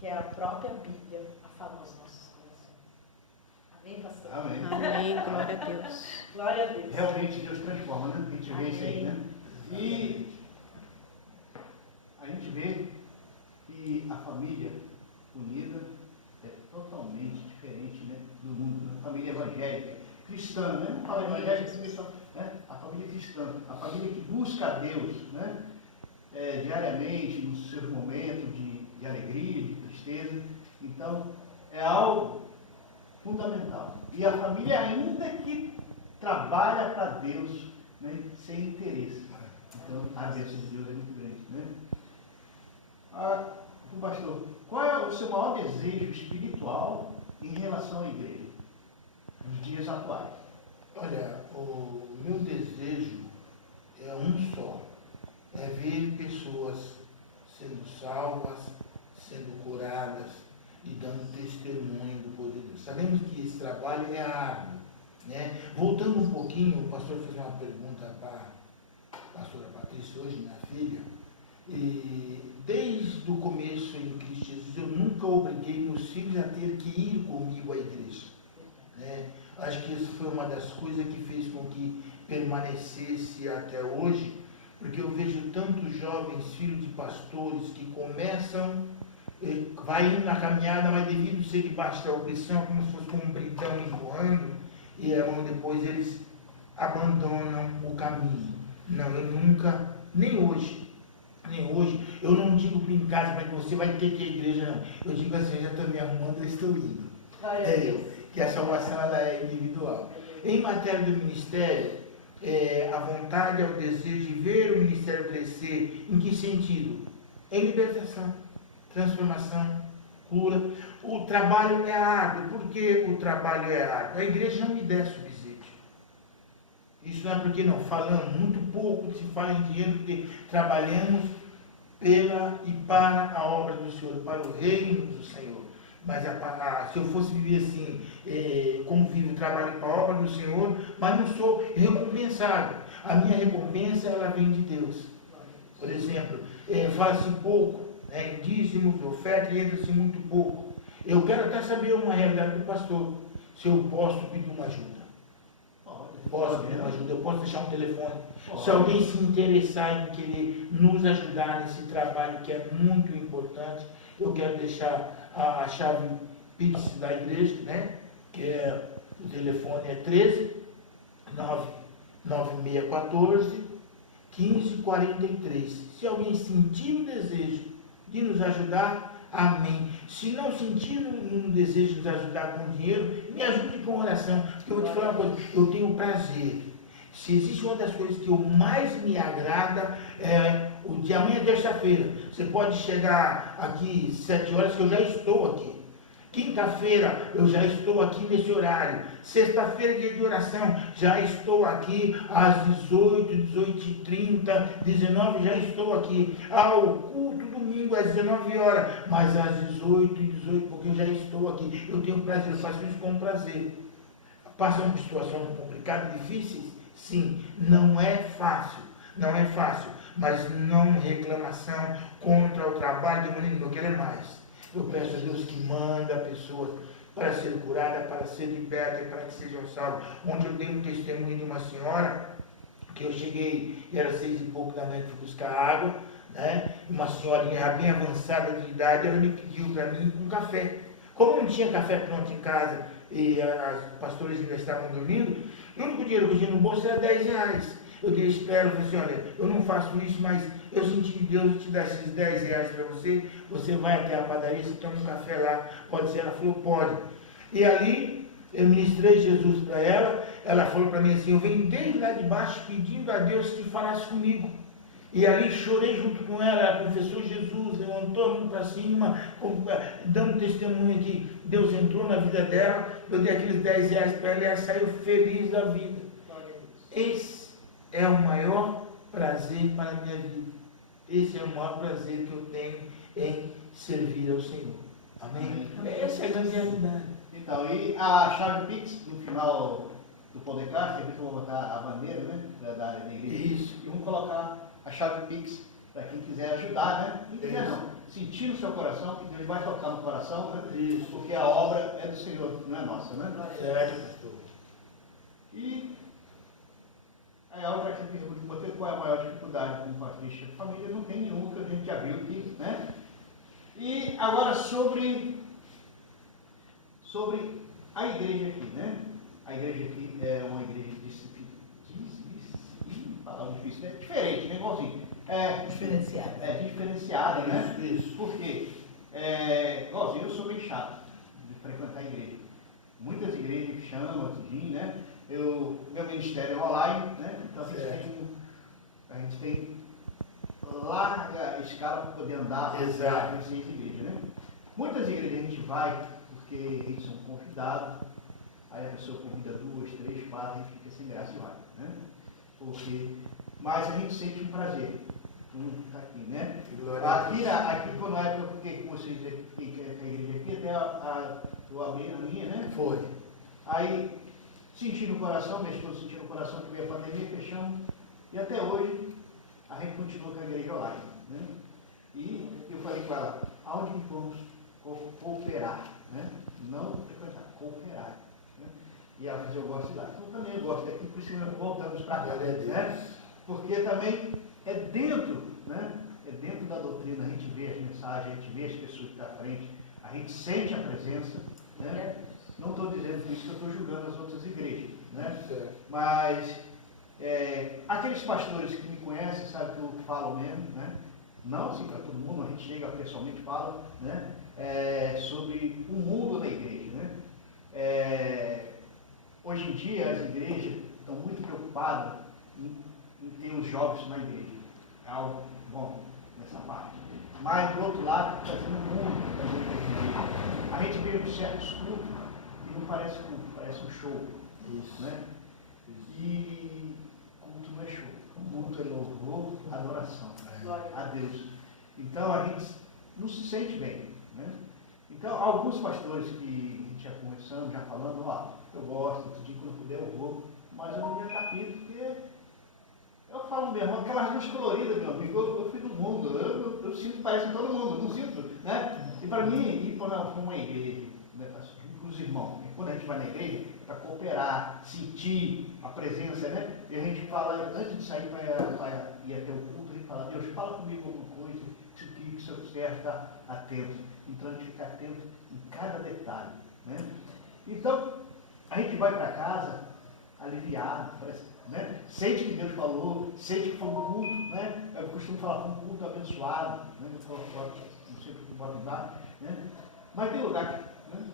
que é a própria Bíblia, a falar aos nossos corações. Amém, pastor? Amém. Amém, glória a Deus. Glória a Deus. Realmente Deus transforma, né? A gente vê isso aí, né? E a gente vê que a família unida é totalmente diferente, né, do mundo, né? A família evangélica, cristã, né? Não fala evangélica, né? A família cristã, a família que busca a Deus, né? Diariamente, nos seus momentos de alegria, de tristeza. Então, é algo fundamental. E a família ainda que trabalha para Deus, né, sem interesse. Então, a bênção de Deus é muito grande, né? Pastor, qual é o seu maior desejo espiritual em relação à igreja, nos dias atuais? Olha, o meu desejo é um só, é ver pessoas sendo salvas, sendo curadas e dando testemunho do poder de Deus. Sabemos que esse trabalho é árduo, né? Voltando um pouquinho, o pastor fez uma pergunta para a pastora Patrícia hoje, minha filha, e desde o começo em Cristo Jesus, eu nunca obriguei meus filhos a ter que ir comigo à igreja, né? Acho que isso foi uma das coisas que fez com que permanecesse até hoje, porque eu vejo tantos jovens filhos de pastores que começam, vai indo na caminhada, mas devido a ser debaixo da opressão, como se fosse um britão empurrando, e é onde depois eles abandonam o caminho. Não, eu nunca, nem hoje, eu não digo em casa, mas você vai ter que ir à igreja, não. Eu digo assim, eu já estou me arrumando, eu estou indo. Que a salvação ela é individual. Em matéria do ministério, a vontade é o desejo de ver o ministério crescer. Em que sentido? Em libertação, transformação, cura. O trabalho é árduo. Por que o trabalho é árduo? A igreja não me desce o bisete. Isso não é porque não falamos, muito pouco se fala em dinheiro, porque trabalhamos pela e para a obra do Senhor, para o reino do Senhor. Mas se eu fosse viver assim, como vivo, trabalho para a obra do Senhor, mas não sou recompensado. A minha recompensa, ela vem de Deus. Por exemplo, fala-se pouco, né, em dízimos, oferta, e entra-se muito pouco. Eu quero até saber uma realidade do pastor, se eu posso pedir uma ajuda. Posso pedir uma ajuda, eu posso deixar um telefone. Se alguém se interessar em querer nos ajudar nesse trabalho que é muito importante, eu quero deixar a chave Pix da igreja, né? Que o telefone é 13 99614 1543. Se alguém sentir um desejo de nos ajudar, amém. Se não sentir um desejo de nos ajudar com dinheiro, me ajude com oração, porque eu vou te falar uma coisa, eu tenho prazer. Se existe uma das coisas que eu mais me agrada, o de amanhã é terça-feira. Você pode chegar aqui 7 horas que eu já estou aqui. Quinta-feira eu já estou aqui nesse horário. Sexta-feira, dia de oração, já estou aqui às 18, 18h30, 19 já estou aqui. Ao culto domingo às 19 horas, mas às 18, 18, porque eu já estou aqui. Eu tenho prazer, eu faço isso com prazer. Passam por situações complicadas, difíceis? Sim, não é fácil, mas não reclamação contra o trabalho de maneira nenhuma, eu quero mais. Eu peço a Deus que manda pessoas para ser curada, para ser liberta e para que sejam salvos. Onde eu dei um testemunho de uma senhora, que eu cheguei, era 6 e pouco da manhã, fui buscar água, né? Uma senhorinha bem avançada de idade, ela me pediu para mim um café. Como não tinha café pronto em casa e as pastoras ainda estavam dormindo, o único dinheiro que eu tinha no bolso era R$10. Eu dei espero, falei assim, olha, eu não faço isso, mas eu senti de Deus te dar esses R$10 para você vai até a padaria, você toma um café lá, pode ser? Ela falou, pode. E ali eu ministrei Jesus para ela, ela falou para mim assim, eu venho desde lá de baixo pedindo a Deus que falasse comigo. E ali chorei junto com ela, ela confessou Jesus, levantou a mão para cima, dando testemunho que Deus entrou na vida dela, eu dei aqueles 10 reais para ela e ela saiu feliz da vida. Esse é o maior prazer para a minha vida. Esse é o maior prazer que eu tenho em servir ao Senhor. Amém? Essa é a grande realidade. Então, e a chave Pix, no final do podcast, eu vou botar a bandeira, né, da área da igreja. Isso. E vamos colocar a chave Pix para quem quiser ajudar, né? Quem quiser não, sentir no seu coração, que Deus vai tocar no coração, né? Isso. Porque a obra é do Senhor, não é nossa, né? Certo, pastor. E aí a outra pergunta, qual é a maior dificuldade com a Patrícia? A família não tem nenhuma, que a gente já viu aqui, né? E agora sobre a igreja aqui, né? A igreja aqui é uma igreja palavra difícil, né? Diferente, né? Igualzinho. Diferenciada. É diferenciada, né? Isso. Por quê? Igualzinho, eu sou bem chato de frequentar a igreja. Muitas igrejas me chamam, tudinho, né? Meu ministério é online, né? Então a gente tem larga escala para poder andar Exato. nessa igreja, né? Muitas igrejas a gente vai porque eles são convidados, aí a pessoa convida 2, 3, 4, a gente fica sem graça e vai, né? Mas a gente sente um prazer em estar aqui, né? Aqui quando na época que comecei a igreja aqui, até eu abri a minha, né? Foi. Aí senti no coração, minha esposa sentiu no coração que veio a pandemia, fechamos, e até hoje a gente continua com a igreja online, né? E eu falei com ela, aonde vamos cooperar, né? Não frequentar, cooperar. E ela disse, eu gosto de lá. Então também eu gosto daqui, por isso voltamos para cá, né? Porque também é dentro, né? É dentro da doutrina, a gente vê as mensagens, a gente vê as pessoas que estão à frente, a gente sente a presença, né? Não estou dizendo com isso que eu estou julgando as outras igrejas, né? Certo. Mas aqueles pastores que me conhecem, sabem que eu falo mesmo, né? Não assim para todo mundo, a gente chega pessoalmente e fala, né? Sobre o mundo da igreja, né? Hoje em dia as igrejas estão muito preocupadas em ter os jovens na igreja. É algo bom nessa parte. Mas, do outro lado, está fazendo muito. A gente vê certos cultos e não parece culto, parece um show. Isso. Né? E culto não é show. Culto é louvor, adoração a Deus. Então a gente não se sente bem. Né? Então, alguns pastores que a gente já conversando, já falando, eu gosto, outro dia quando eu puder eu vou, mas eu não me capítulo, porque eu falo mesmo, aquelas luzes coloridas, meu amigo, eu fui do mundo, eu sinto que parece todo mundo, não sinto, né? E para mim, ir para uma igreja, né, com os irmãos, quando a gente vai na igreja, para cooperar, sentir a presença, né? E a gente fala, antes de sair para ir até o culto, a gente fala, Deus, fala comigo alguma coisa, que o seu servo está atento. Então a gente fica atento em cada detalhe, né? Então, a gente vai para casa aliviado, parece, né? Sente que Deus falou, sente que foi um culto, né? Eu costumo falar que foi um culto abençoado, né? Eu falo, não sei o que pode dar, né? Mas tem lugar que, né?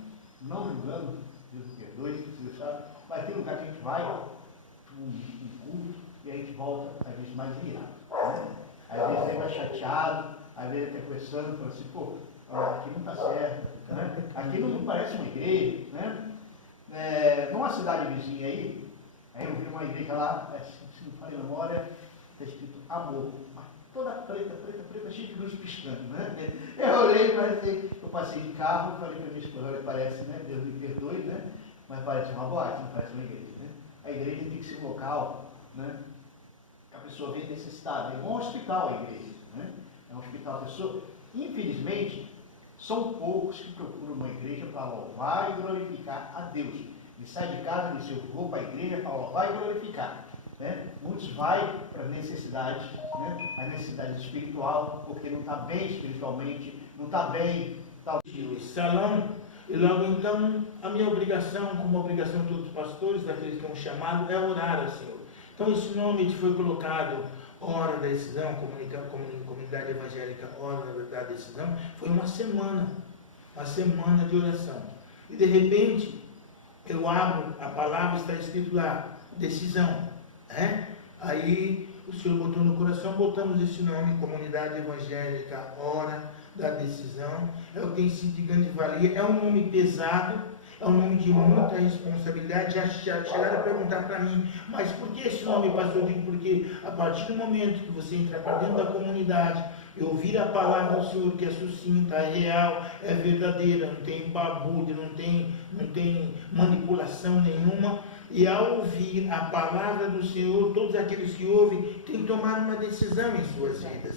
Não julgando, Deus me perdoe, Deus sabe, mas tem lugar que a gente vai, um culto, e a gente volta, às vezes, mais virado, né? Às vezes a gente vai chateado, às vezes até conversando, falando assim, pô, aqui não está certo, né? Aqui não parece uma igreja, né? Numa cidade vizinha aí eu vi uma igreja lá, se não falei memória, está escrito amor, mas toda preta, cheia de luz piscando, né? Eu olhei, eu passei de carro, falei para minha esposa, parece, né? Deus me perdoe, né? Mas parece uma boate, não parece uma igreja, né? A igreja tem que ser um local, né? Que a pessoa vem necessitada, é um hospital a igreja, né? É um hospital, a pessoa, infelizmente, são poucos que procuram uma igreja para louvar e glorificar a Deus. Ele sai de casa, diz, eu vou para a igreja para louvar e glorificar. Né? Muitos vão para as necessidades, né? A necessidade espiritual, porque não está bem espiritualmente, não está bem. Salão, e logo então, a minha obrigação, como a obrigação de todos os pastores, daqueles que estão chamados, é orar ao Senhor. Então, esse nome foi colocado, Hora da Decisão, Comunidade Evangélica, Hora da Decisão, foi uma semana de oração. E de repente, eu abro, a palavra está escrito lá, decisão. Né? Aí o Senhor botou no coração, botamos esse nome, Comunidade Evangélica Hora da Decisão. É o que tem sido de grande valia. É um nome pesado, é um nome de muita responsabilidade. Já chegaram a perguntar para mim, mas por que esse nome, pastor? Eu digo, porque a partir do momento que você entra para dentro da comunidade e ouvir a palavra do Senhor, que é sucinta, é real, é verdadeira, não tem babúrdia, não tem manipulação nenhuma, e ao ouvir a palavra do Senhor, todos aqueles que ouvem têm que tomar uma decisão em suas vidas.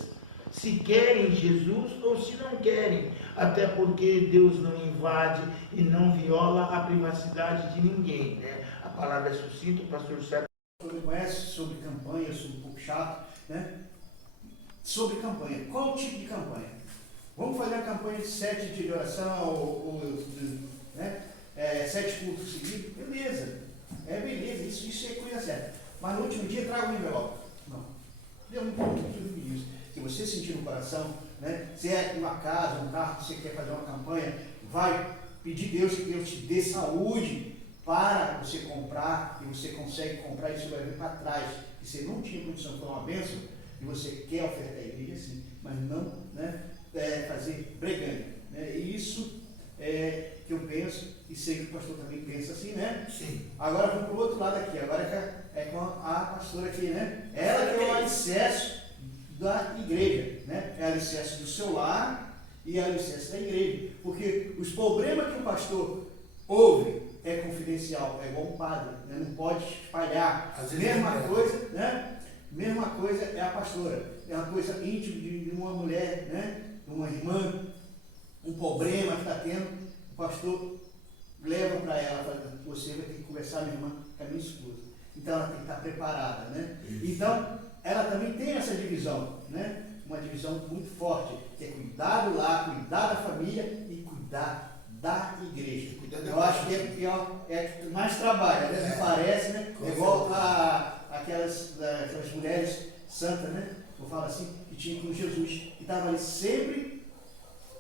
Se querem Jesus ou se não querem, até porque Deus não invade e não viola a privacidade de ninguém, né? A palavra é sucinta, o pastor sabe. Você conhece sobre campanha, eu sou um pouco chato, né? Sobre campanha. Qual o tipo de campanha? Vamos fazer a campanha de 7 dias de oração, né? 7 cultos seguidos? Beleza. Beleza, isso é coisa certa. Mas no último dia traga um envelope. Não. Deus não tem tudo isso. Se você sentir no coração, né? Se é uma casa, um carro, você quer fazer uma campanha, vai pedir Deus que Deus te dê saúde para você comprar, e você consegue comprar e você vai vir para trás. E você não tinha condição, foi uma bênção, e você quer ofertar a igreja, sim, mas não, né, fazer bregando. Né? E isso é que eu penso, e sei que o pastor também pensa assim, né? Sim. Agora vamos para o outro lado aqui, agora é com a pastora aqui, né? Ela que é o alicerce da igreja, né? É alicerce do seu lar e é alicerce da igreja. Porque os problemas que o pastor ouve é confidencial, é igual um padre, né? Não pode espalhar. Mesma coisa, né? Mesma coisa é a pastora, é uma coisa íntima de uma mulher, né? De uma irmã, um problema que está tendo, o pastor leva para ela, fala, você vai ter que conversar, minha irmã, com a minha esposa. Então ela tem que estar preparada, né? Então, ela também tem essa divisão, né? Uma divisão muito forte, que é cuidar do lar, cuidar da família e cuidar da igreja. Eu acho que é pior, é que mais trabalha, né? Não parece, né? É igual aquelas mulheres santas, né? Eu falo assim, que tinha com Jesus, que estava ali sempre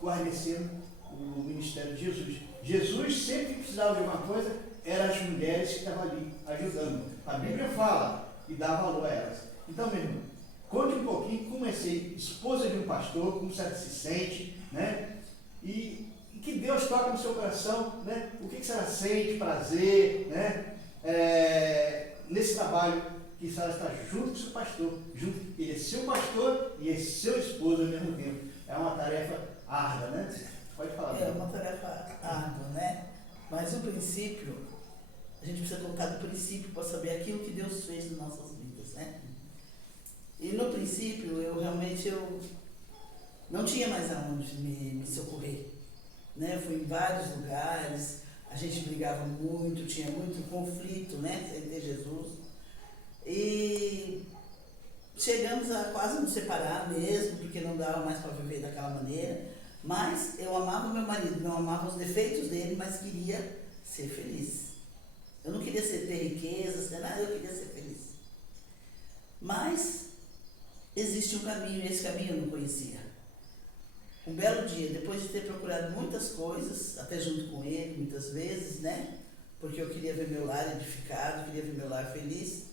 guarnecendo o ministério de Jesus. Jesus sempre que precisava de alguma coisa, eram as mulheres que estavam ali ajudando. A Bíblia fala e dá valor a elas. Então, meu irmão, conte um pouquinho como é ser esposa de um pastor, como você se sente, né? E que Deus toca no seu coração, né? O que você sente, prazer, né? Nesse trabalho que a senhora está junto com o seu pastor, ele é seu pastor e é seu esposo ao mesmo tempo. É uma tarefa árdua, né? Pode falar. É uma tarefa árdua, né? Mas o princípio, a gente precisa colocar no princípio para saber aquilo que Deus fez nas nossas vidas, né? E no princípio, eu realmente não tinha mais aonde me socorrer, né? Eu fui em vários lugares, a gente brigava muito, tinha muito conflito, né? Sem ter Jesus. E chegamos a quase nos separar mesmo, porque não dava mais para viver daquela maneira. Mas eu amava meu marido, não amava os defeitos dele, mas queria ser feliz. Eu não queria ter riquezas, nada, eu queria ser feliz. Mas existe um caminho, e esse caminho eu não conhecia. Um belo dia, depois de ter procurado muitas coisas, até junto com ele, muitas vezes, né? Porque eu queria ver meu lar edificado, queria ver meu lar feliz.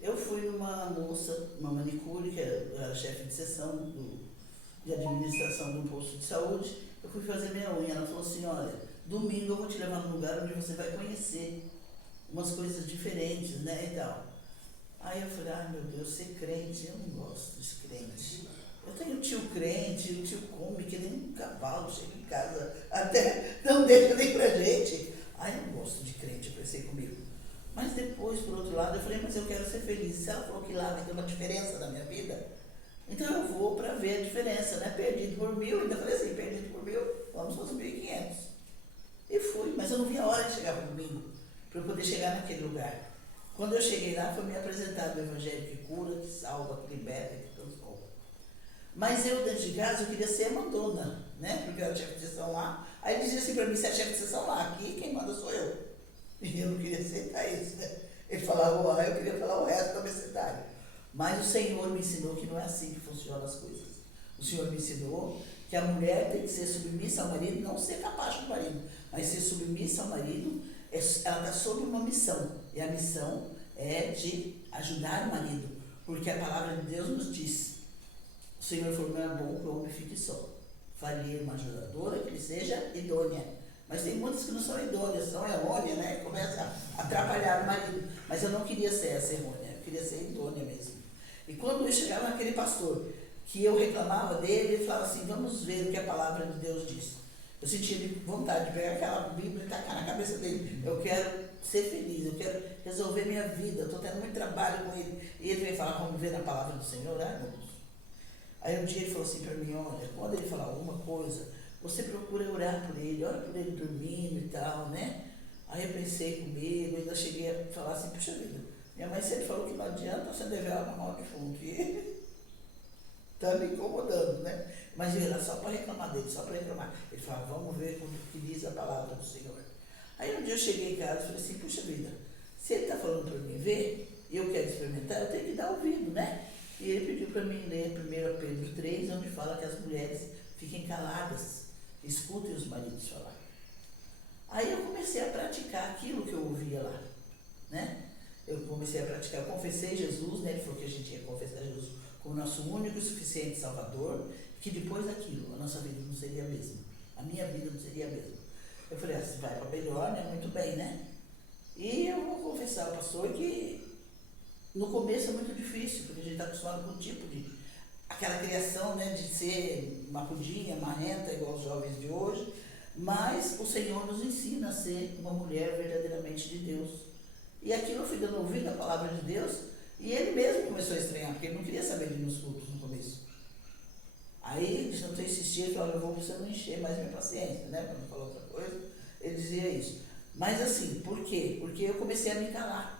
Eu fui numa moça, uma manicure, que era chefe de seção de administração de um posto de saúde. Eu fui fazer minha unha. Ela falou assim, olha, domingo eu vou te levar num lugar onde você vai conhecer umas coisas diferentes, né, e tal. Aí eu falei, ai meu Deus, ser crente, eu não gosto de ser crente. Eu tenho tio crente, o tio come que nem um cavalo, chega em casa, até não deixa nem pra gente. Ai, eu não gosto de crente, eu pensei comigo. Mas depois, por outro lado, eu falei, mas eu quero ser feliz. Se ela falou que lá vai ter uma diferença na minha vida, então eu vou para ver a diferença, né? Perdido por 1.000, ainda falei assim, perdido por 1.000, vamos para os 1.500. E fui, mas eu não vi a hora de chegar no domingo, para eu poder chegar naquele lugar. Quando eu cheguei lá, foi me apresentado o Evangelho que cura, que salva, que liberta, que transforma. Mas eu, dentro de casa, eu queria ser a mandona, né? Porque eu era chefe de sessão lá. Aí ele dizia assim para mim, você é chefe de sessão lá, aqui quem manda sou eu. E eu não queria aceitar isso, né? Ele falava, eu queria falar o resto do abecedário. Mas o Senhor me ensinou que não é assim que funcionam as coisas. O Senhor me ensinou que a mulher tem que ser submissa ao marido, não ser capaz do marido, mas ser submissa ao marido ela está sob uma missão. E a missão é de ajudar o marido. Porque a palavra de Deus nos diz: o Senhor falou, não é bom que o homem fique só. Faria uma ajudadora que seja idônea. Mas tem muitas que não são idôneas, são errôneas, né? Começa a atrapalhar o marido. Mas eu não queria ser essa errônea, eu queria ser idônea mesmo. E quando eu chegava naquele pastor, que eu reclamava dele, ele falava assim, vamos ver o que a palavra de Deus diz. Eu sentia vontade de pegar aquela Bíblia e tacar na cabeça dele. Eu quero ser feliz, eu quero resolver minha vida, eu estou tendo muito trabalho com ele. E ele veio falar, vamos ver na palavra do Senhor, ai meu Deus. Aí um dia ele falou assim para mim, olha, quando ele falar alguma coisa, você procura orar por ele, ora por ele dormindo e tal, né? Aí eu pensei comigo, ainda cheguei a falar assim, puxa vida, minha mãe sempre falou que não adianta você dever ela no mal de fundo. E ele está me incomodando, né? Mas eu era só para reclamar dele, só para reclamar. Ele falava, vamos ver o que diz a palavra do Senhor. Aí um dia eu cheguei em casa e falei assim, puxa vida, se ele está falando para mim ver, e eu quero experimentar, eu tenho que dar ouvido, né? E ele pediu para mim ler 1 Pedro 3, onde fala que as mulheres fiquem caladas, escutem os maridos falar. Aí eu comecei a praticar aquilo que eu ouvia lá, né? Eu comecei a praticar, eu confessei Jesus, né? Ele falou que a gente ia confessar Jesus como nosso único e suficiente Salvador, que depois daquilo a nossa vida não seria a mesma, a minha vida não seria a mesma. Eu falei, se vai para melhor, né? Muito bem, né? E eu vou confessar ao pastor que no começo é muito difícil, porque a gente está acostumado com o tipo de, aquela criação, né, de ser macudinha, marrenta, igual os jovens de hoje, mas o Senhor nos ensina a ser uma mulher verdadeiramente de Deus. E aquilo eu fui dando ouvido à palavra de Deus, e ele mesmo começou a estranhar, porque ele não queria saber de ir nos cultos no começo. Aí, de tanto insistir, ele falou, eu vou precisar não encher mais minha paciência, né, quando falou outra coisa, ele dizia isso. Mas assim, por quê? Porque eu comecei a me calar.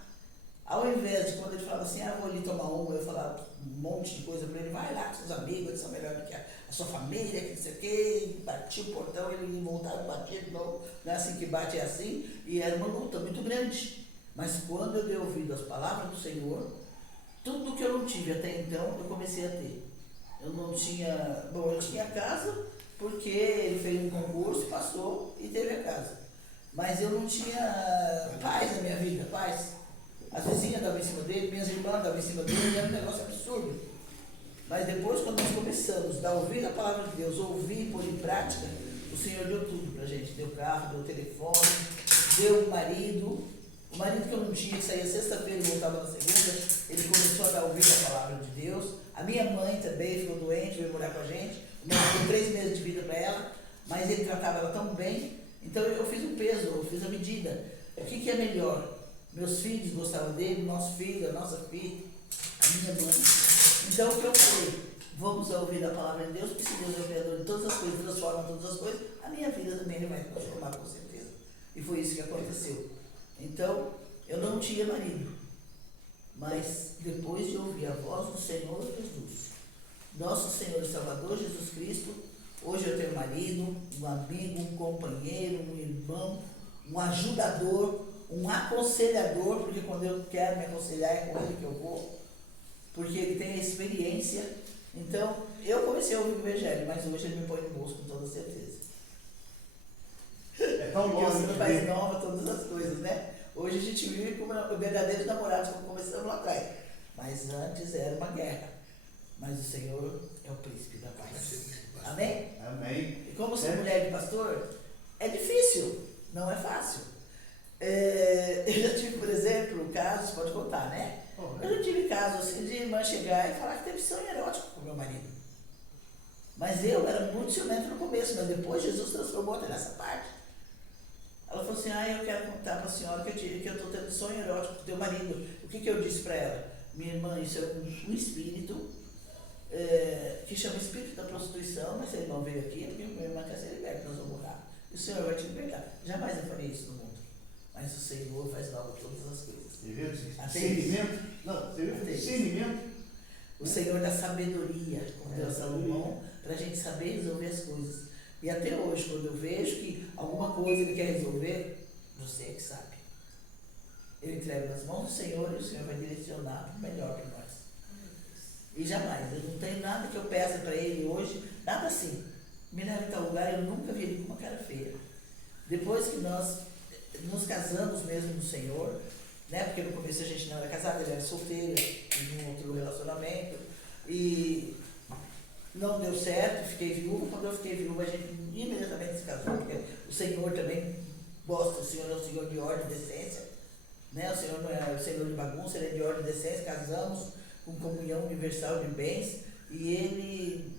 Ao invés de, quando ele falava assim, vou ali tomar uma, eu falava um monte de coisa para ele, vai lá com seus amigos, eles são melhores do que a sua família, que não sei o quê, batia o portão, ele voltava e batia de novo, não é assim que bate, é assim, e era uma luta muito grande. Mas quando eu dei ouvido às palavras do Senhor, tudo que eu não tive até então, eu comecei a ter. Eu não tinha, eu tinha casa, porque ele fez um concurso, passou e teve a casa. Mas eu não tinha paz na minha vida, paz. As vizinhas davam em cima dele, minhas irmãs davam em cima dele, era um negócio absurdo. Mas depois, quando nós começamos a ouvir a palavra de Deus, ouvir e pôr em prática, o Senhor deu tudo pra gente. Deu carro, deu telefone, deu marido. O marido que eu não tinha, que saía sexta-feira e voltava na segunda, ele começou a dar ouvido à palavra de Deus. A minha mãe também ficou doente, veio morar com a gente. Nós deu 3 meses de vida para ela, mas ele tratava ela tão bem. Então eu fiz um peso, eu fiz a medida. O que é melhor? Meus filhos gostavam dele, nosso filho, a nossa filha, a minha mãe. Então o que eu falei? Vamos ouvir a palavra de Deus, porque se Deus é o Criador de todas as coisas, transforma todas as coisas, a minha vida também ele vai transformar com certeza. E foi isso que aconteceu. Então, eu não tinha marido, mas depois de ouvir a voz do Senhor Jesus, nosso Senhor e Salvador Jesus Cristo, hoje eu tenho um marido, um amigo, um companheiro, um irmão, um ajudador, um aconselhador, porque quando eu quero me aconselhar é com ele que eu vou, porque ele tem a experiência. Então, eu comecei a ouvir o Evangelho, mas hoje ele me põe no bolso com toda certeza. É tão bom. Porque você faz nova todas as coisas, né? Hoje a gente vive como verdadeiros namorados, como começamos lá atrás. Mas antes era uma guerra. Mas o Senhor é o príncipe da paz. Amém? Amém. E como ser mulher de pastor, é difícil, não é fácil. Eu já tive, por exemplo, casos, pode contar, né? Eu já tive casos assim de irmã chegar e falar que teve sonho erótico com meu marido. Mas eu era muito ciumento no começo, mas depois Jesus transformou até nessa parte. Ela falou assim, eu quero contar para a senhora que eu estou tendo sonho erótico com o teu marido. O que eu disse para ela? Minha irmã, isso é um espírito que chama espírito da prostituição, mas se ele não veio aqui é porque minha irmã quer ser liberta, nós vamos orar. E o Senhor vai te libertar. Jamais eu faria isso no mundo. Mas o Senhor faz nova todas as coisas. Você viu? Discernimento? Não, você viu? Discernimento. O Senhor dá sabedoria, como deu a Salomão, para a gente saber resolver as coisas. E até hoje, quando eu vejo que alguma coisa ele quer resolver, você é que sabe. Eu entrego nas mãos do Senhor e o Senhor vai direcionar o melhor para nós. E jamais, eu não tenho nada que eu peça para ele hoje, nada assim. Me leva em tal lugar, eu nunca vi ele com uma cara feia. Depois que nós nos casamos mesmo no Senhor, né? Porque no começo a gente não era casado, ele era solteiro, em um outro relacionamento, e não deu certo, fiquei viúva. Quando eu fiquei viúva, a gente imediatamente se casou, porque o Senhor também gosta, o Senhor é o Senhor de ordem e decência, né? O Senhor não é o Senhor de bagunça, ele é de ordem e decência. Casamos com comunhão universal de bens, e ele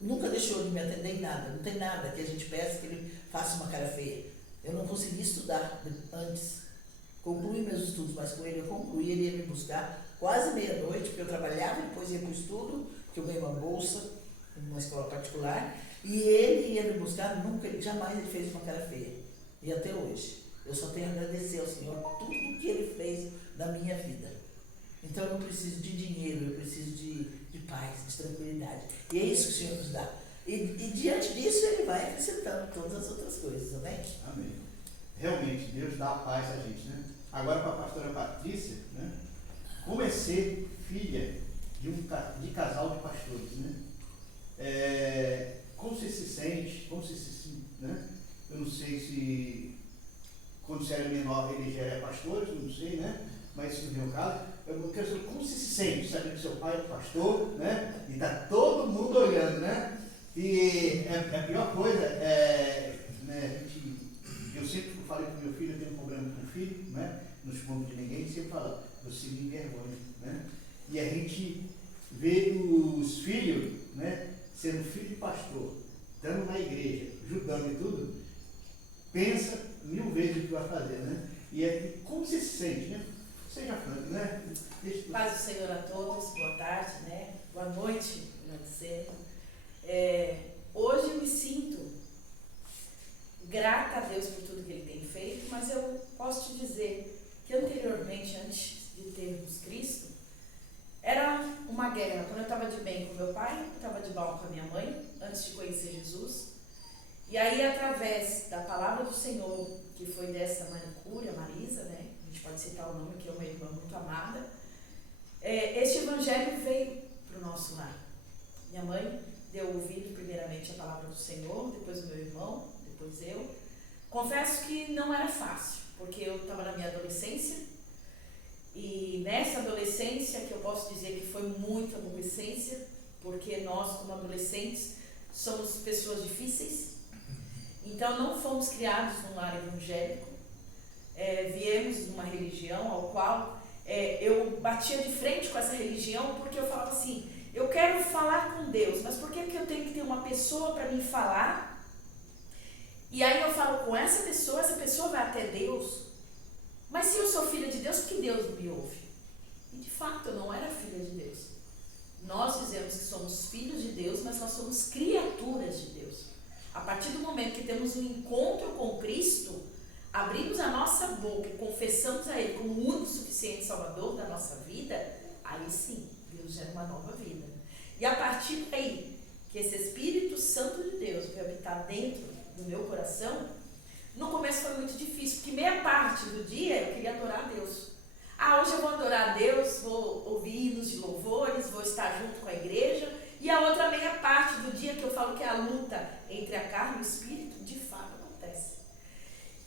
nunca deixou de me atender em nada. Não tem nada que a gente peça que ele faça uma cara feia. Eu não consegui estudar antes, concluí meus estudos, mas com ele eu concluí. Ele ia me buscar quase meia-noite, porque eu trabalhava, depois ia para o estudo, que eu ganhei uma bolsa em uma escola particular, e ele ia me buscar. Nunca, jamais ele fez uma cara feia. E até hoje, eu só tenho a agradecer ao Senhor tudo que ele fez na minha vida. Então eu não preciso de dinheiro, eu preciso de paz, de tranquilidade. E é isso que o Senhor nos dá. E diante disso ele vai acrescentando todas as outras coisas, amém? Amém. Realmente, Deus dá a paz a gente, né? Agora para a pastora Patrícia, né? Como é ser filha de casal de pastores, né? Como você se sente? Como você se, né? Eu não sei se quando você era menor ele já era pastor, eu não sei, né? Mas isso não é o caso. Eu quero saber como você se sente, sabendo que seu pai é pastor, né? E está todo mundo olhando, né? E a pior coisa né? Eu sempre falei para o meu filho, eu tenho um problema com o filho, né? Não escondo de ninguém, sempre falo, você me envergonha, né? E a gente vê os filhos, né? Sendo filho de pastor, estando na igreja, ajudando e tudo, pensa 1000 vezes o que vai fazer, né? E como você se sente, né? Seja franco, né? Paz do Senhor a todos, boa tarde, né? Boa noite, melhor dizendo. Hoje eu me sinto grata a Deus por tudo que Ele tem feito, mas eu posso te dizer que anteriormente, antes de termos Cristo, era uma guerra. Quando eu estava de bem com meu pai, eu estava de mal com a minha mãe, antes de conhecer Jesus. E aí, através da palavra do Senhor, que foi dessa manicure, a Marisa, né? A gente pode citar o nome, que é uma irmã muito amada. Este evangelho veio para o nosso lar. Minha mãe deu ouvido primeiramente à palavra do Senhor, depois o meu irmão, depois eu. Confesso que não era fácil, porque eu estava na minha adolescência, e nessa adolescência, que eu posso dizer que foi muita adolescência, porque nós, como adolescentes, somos pessoas difíceis. Então não fomos criados num lar evangélico, viemos de uma religião ao qual eu batia de frente com essa religião, porque eu falava assim, eu quero falar com Deus, mas por que eu tenho que ter uma pessoa para me falar? E aí eu falo com essa pessoa vai até Deus, mas se eu sou filha de Deus, por que Deus me ouve? E de fato eu não era filha de Deus. Nós dizemos que somos filhos de Deus, mas nós somos criaturas de Deus. A partir do momento que temos um encontro com Cristo, abrimos a nossa boca e confessamos a Ele como o único suficiente Salvador da nossa vida, aí sim, Deus gera uma nova vida. E a partir daí, que esse Espírito Santo de Deus veio habitar dentro do meu coração, no começo foi muito difícil, porque meia parte do dia eu queria adorar a Deus. Hoje eu vou adorar a Deus, vou ouvir hinos de louvores, vou estar junto com a igreja, e a outra meia parte do dia que eu falo que é a luta entre a carne e o Espírito, de fato acontece.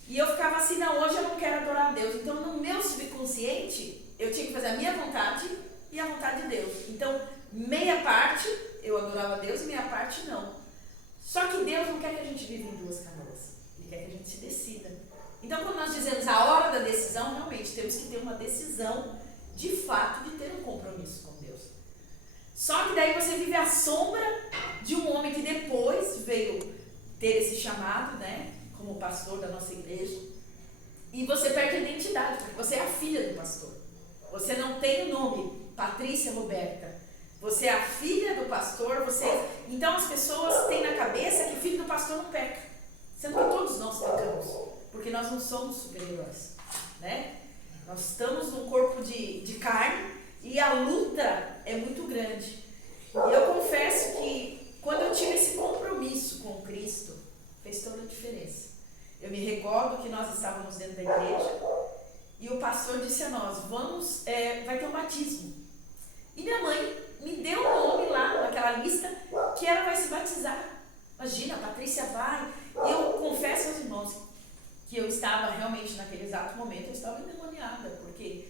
E eu ficava assim, não, hoje eu não quero adorar a Deus. Então no meu subconsciente, eu tinha que fazer a minha vontade e a vontade de Deus. Então, meia parte eu adorava a Deus e meia parte não. Só que Deus não quer que a gente viva em duas canoas. Ele quer que a gente se decida. Então, quando nós dizemos a hora da decisão, realmente temos que ter uma decisão de fato de ter um compromisso com Deus. Só que daí você vive à sombra de um homem que depois veio ter esse chamado, né, como pastor da nossa igreja, e você perde a identidade, porque você é a filha do pastor. Você não tem o nome Patrícia Roberta. Você é a filha do pastor, Então as pessoas têm na cabeça que filho do pastor não peca. Sendo que todos nós pecamos, porque nós não somos super-heróis, né? Nós estamos num corpo de carne e a luta é muito grande. E eu confesso que quando eu tive esse compromisso com Cristo, fez toda a diferença. Eu me recordo que nós estávamos dentro da igreja e o pastor disse a nós, vai ter um batismo. E minha mãe me deu um nome lá naquela lista que ela vai se batizar. Imagina, a Patrícia vai. E eu confesso aos irmãos que que eu estava realmente, naquele exato momento, eu estava endemoniada, porque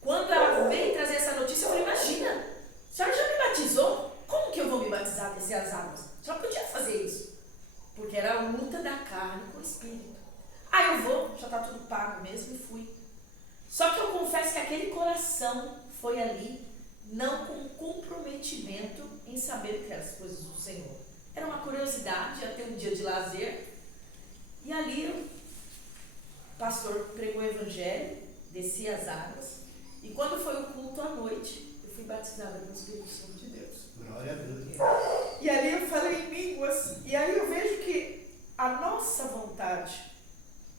quando ela veio trazer essa notícia, eu falei, imagina, a senhora já me batizou? Como que eu vou me batizar, descer as águas? A senhora podia fazer isso, porque era a luta da carne com o espírito. Ah, eu vou, já está tudo pago mesmo, e fui. Só que eu confesso que aquele coração foi ali, não com comprometimento em saber o que eram as coisas do Senhor. Era uma curiosidade, ia ter um dia de lazer, e ali o pastor pregou o evangelho, descia as águas, e quando foi o culto à noite, eu fui batizada com o Espírito Santo de Deus. Glória a Deus. E ali eu falei em línguas, e aí eu vejo que a nossa vontade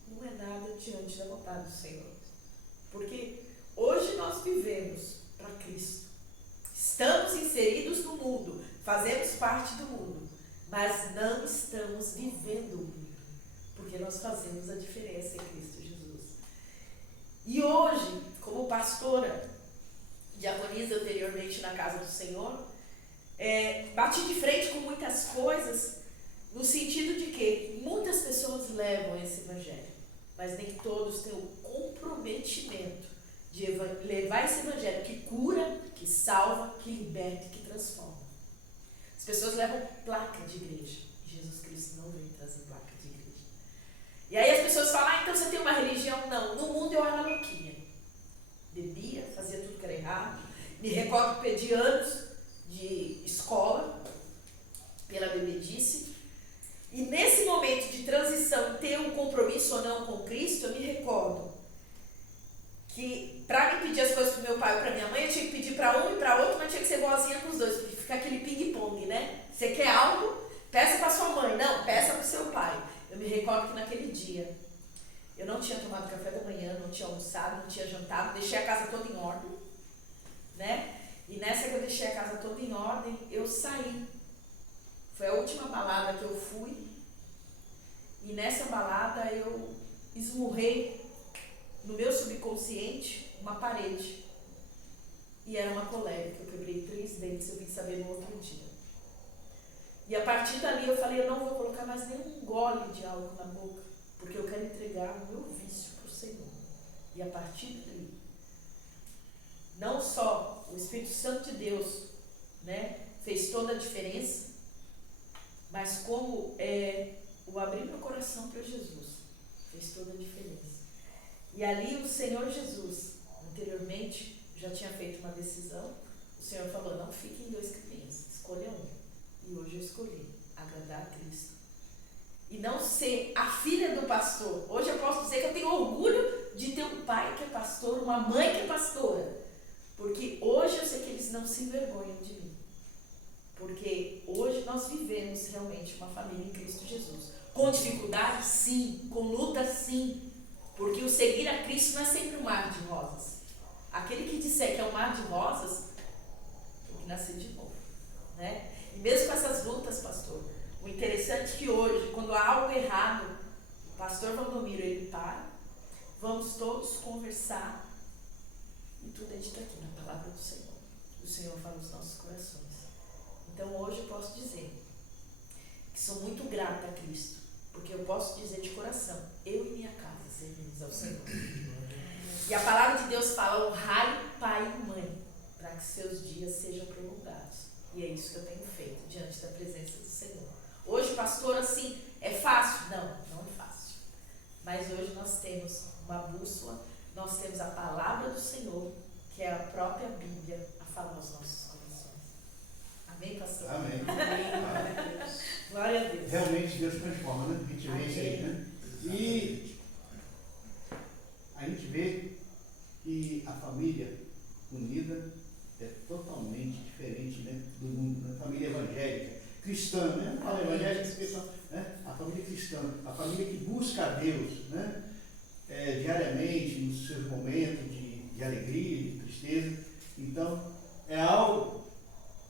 não é nada diante da vontade do Senhor. Porque hoje nós vivemos para Cristo. Estamos inseridos no mundo, fazemos parte do mundo, mas não estamos vivendo o mundo, porque nós fazemos a diferença em Cristo Jesus. E hoje, como pastora, diaconisa anteriormente na casa do Senhor, bati de frente com muitas coisas, no sentido de que muitas pessoas levam esse evangelho, mas nem todos têm o comprometimento de levar esse evangelho que cura, que salva, que liberta e que transforma. As pessoas levam placa de igreja. Jesus Cristo não veio trazer placa de igreja. E aí as pessoas falam, então você tem uma religião? Não, no mundo eu era louquinha. Bebia, fazia tudo que era errado. Me recordo que perdi anos de escola pela bebedice. E nesse momento de transição, ter um compromisso ou não com Cristo, eu me recordo que para me pedir as coisas para meu pai ou para minha mãe, eu tinha que pedir para um e para outro, mas tinha que ser boazinha com os dois, porque fica aquele ping-pong, né? Você quer algo? Peça para sua mãe. Não, peça para o seu pai. Eu me recordo que naquele dia, eu não tinha tomado café da manhã, não tinha almoçado, não tinha jantado, deixei a casa toda em ordem, né? E nessa que eu deixei a casa toda em ordem, eu saí. Foi a última balada que eu fui, e nessa balada eu esmurrei no meu subconsciente uma parede. E era uma colega que eu quebrei 3 dentes, eu vim saber no outro dia. E a partir dali eu falei, eu não vou colocar mais nenhum gole de álcool na boca, porque eu quero entregar o meu vício para o Senhor. E a partir dali, não só o Espírito Santo de Deus, né, fez toda a diferença, mas como o abrir meu coração para Jesus fez toda a diferença. E ali o Senhor Jesus, anteriormente, já tinha feito uma decisão. O Senhor falou, não fique em 2 caminhos, escolha um. E hoje eu escolhi agradar a Cristo. E não ser a filha do pastor. Hoje eu posso dizer que eu tenho orgulho de ter um pai que é pastor, uma mãe que é pastora. Porque hoje eu sei que eles não se envergonham de mim. Porque hoje nós vivemos realmente uma família em Cristo Jesus. Com dificuldade, sim. Com luta, sim. Porque o seguir a Cristo não é sempre um mar de rosas. Aquele que disser que é um mar de rosas, tem que nascer de novo, né? E mesmo com essas lutas, pastor, o interessante é que hoje, quando há algo errado, o pastor Valdomiro, ele para, vamos todos conversar, e tudo é dito aqui na palavra do Senhor. O Senhor fala nos nossos corações. Então hoje eu posso dizer que sou muito grata a Cristo, porque eu posso dizer de coração, eu e minha casa servimos ao Senhor. E a palavra de Deus fala, honrai pai e mãe, para que seus dias sejam prolongados. E é isso que eu tenho feito diante da presença do Senhor. Hoje, pastor, assim, é fácil? Não, não é fácil. Mas hoje nós temos uma bússola, nós temos a palavra do Senhor, que é a própria Bíblia, a falar aos nossos corações. Amém, pastor? Amém. Amém. Glória a Deus. Realmente Deus transforma, né? A gente vê isso aí, né? E a gente vê que a família unida é totalmente diferente, né, do mundo, da família evangélica, cristã, né? Não fala evangélica, né? A família cristã, a família que busca a Deus, né? Diariamente, nos seus momentos de alegria, de tristeza. Então, é algo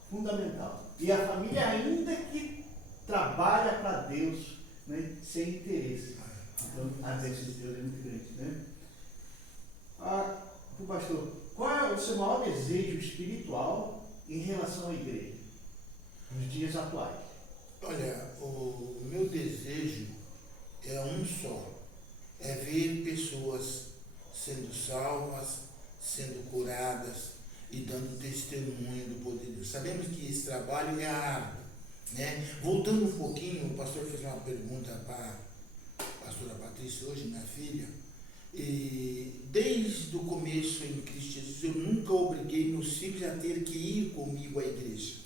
fundamental. E a família ainda que trabalha para Deus, né, sem interesse. Então, a bênção de Deus é muito grande, né? O pastor, qual é o seu maior desejo espiritual em relação à igreja, nos dias atuais? Olha, o meu desejo é um só, é ver pessoas sendo salvas, sendo curadas e dando testemunho do poder de Deus. Sabemos que esse trabalho é árduo, né? Voltando um pouquinho, o pastor fez uma pergunta para a pastora Patrícia hoje, minha filha, e desde o começo em Cristo Jesus, eu nunca obriguei meus filhos a ter que ir comigo à igreja,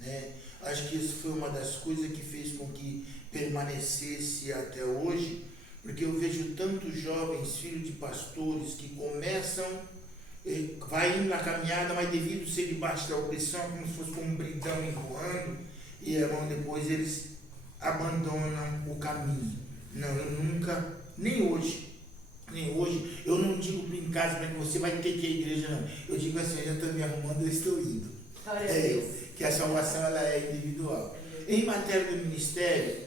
né? Acho que isso foi uma das coisas que fez com que permanecesse até hoje, porque eu vejo tantos jovens, filhos de pastores, que começam, vai indo na caminhada, mas devido a ser debaixo da opressão, como se fosse com um bridão empurrando, e depois eles abandonam o caminho. Não, eu nunca, nem hoje, eu não digo em casa para que você vai ter que ir à igreja, não. Eu digo assim, eu já estou me arrumando, eu estou indo. Que a salvação ela é individual. Em matéria do ministério,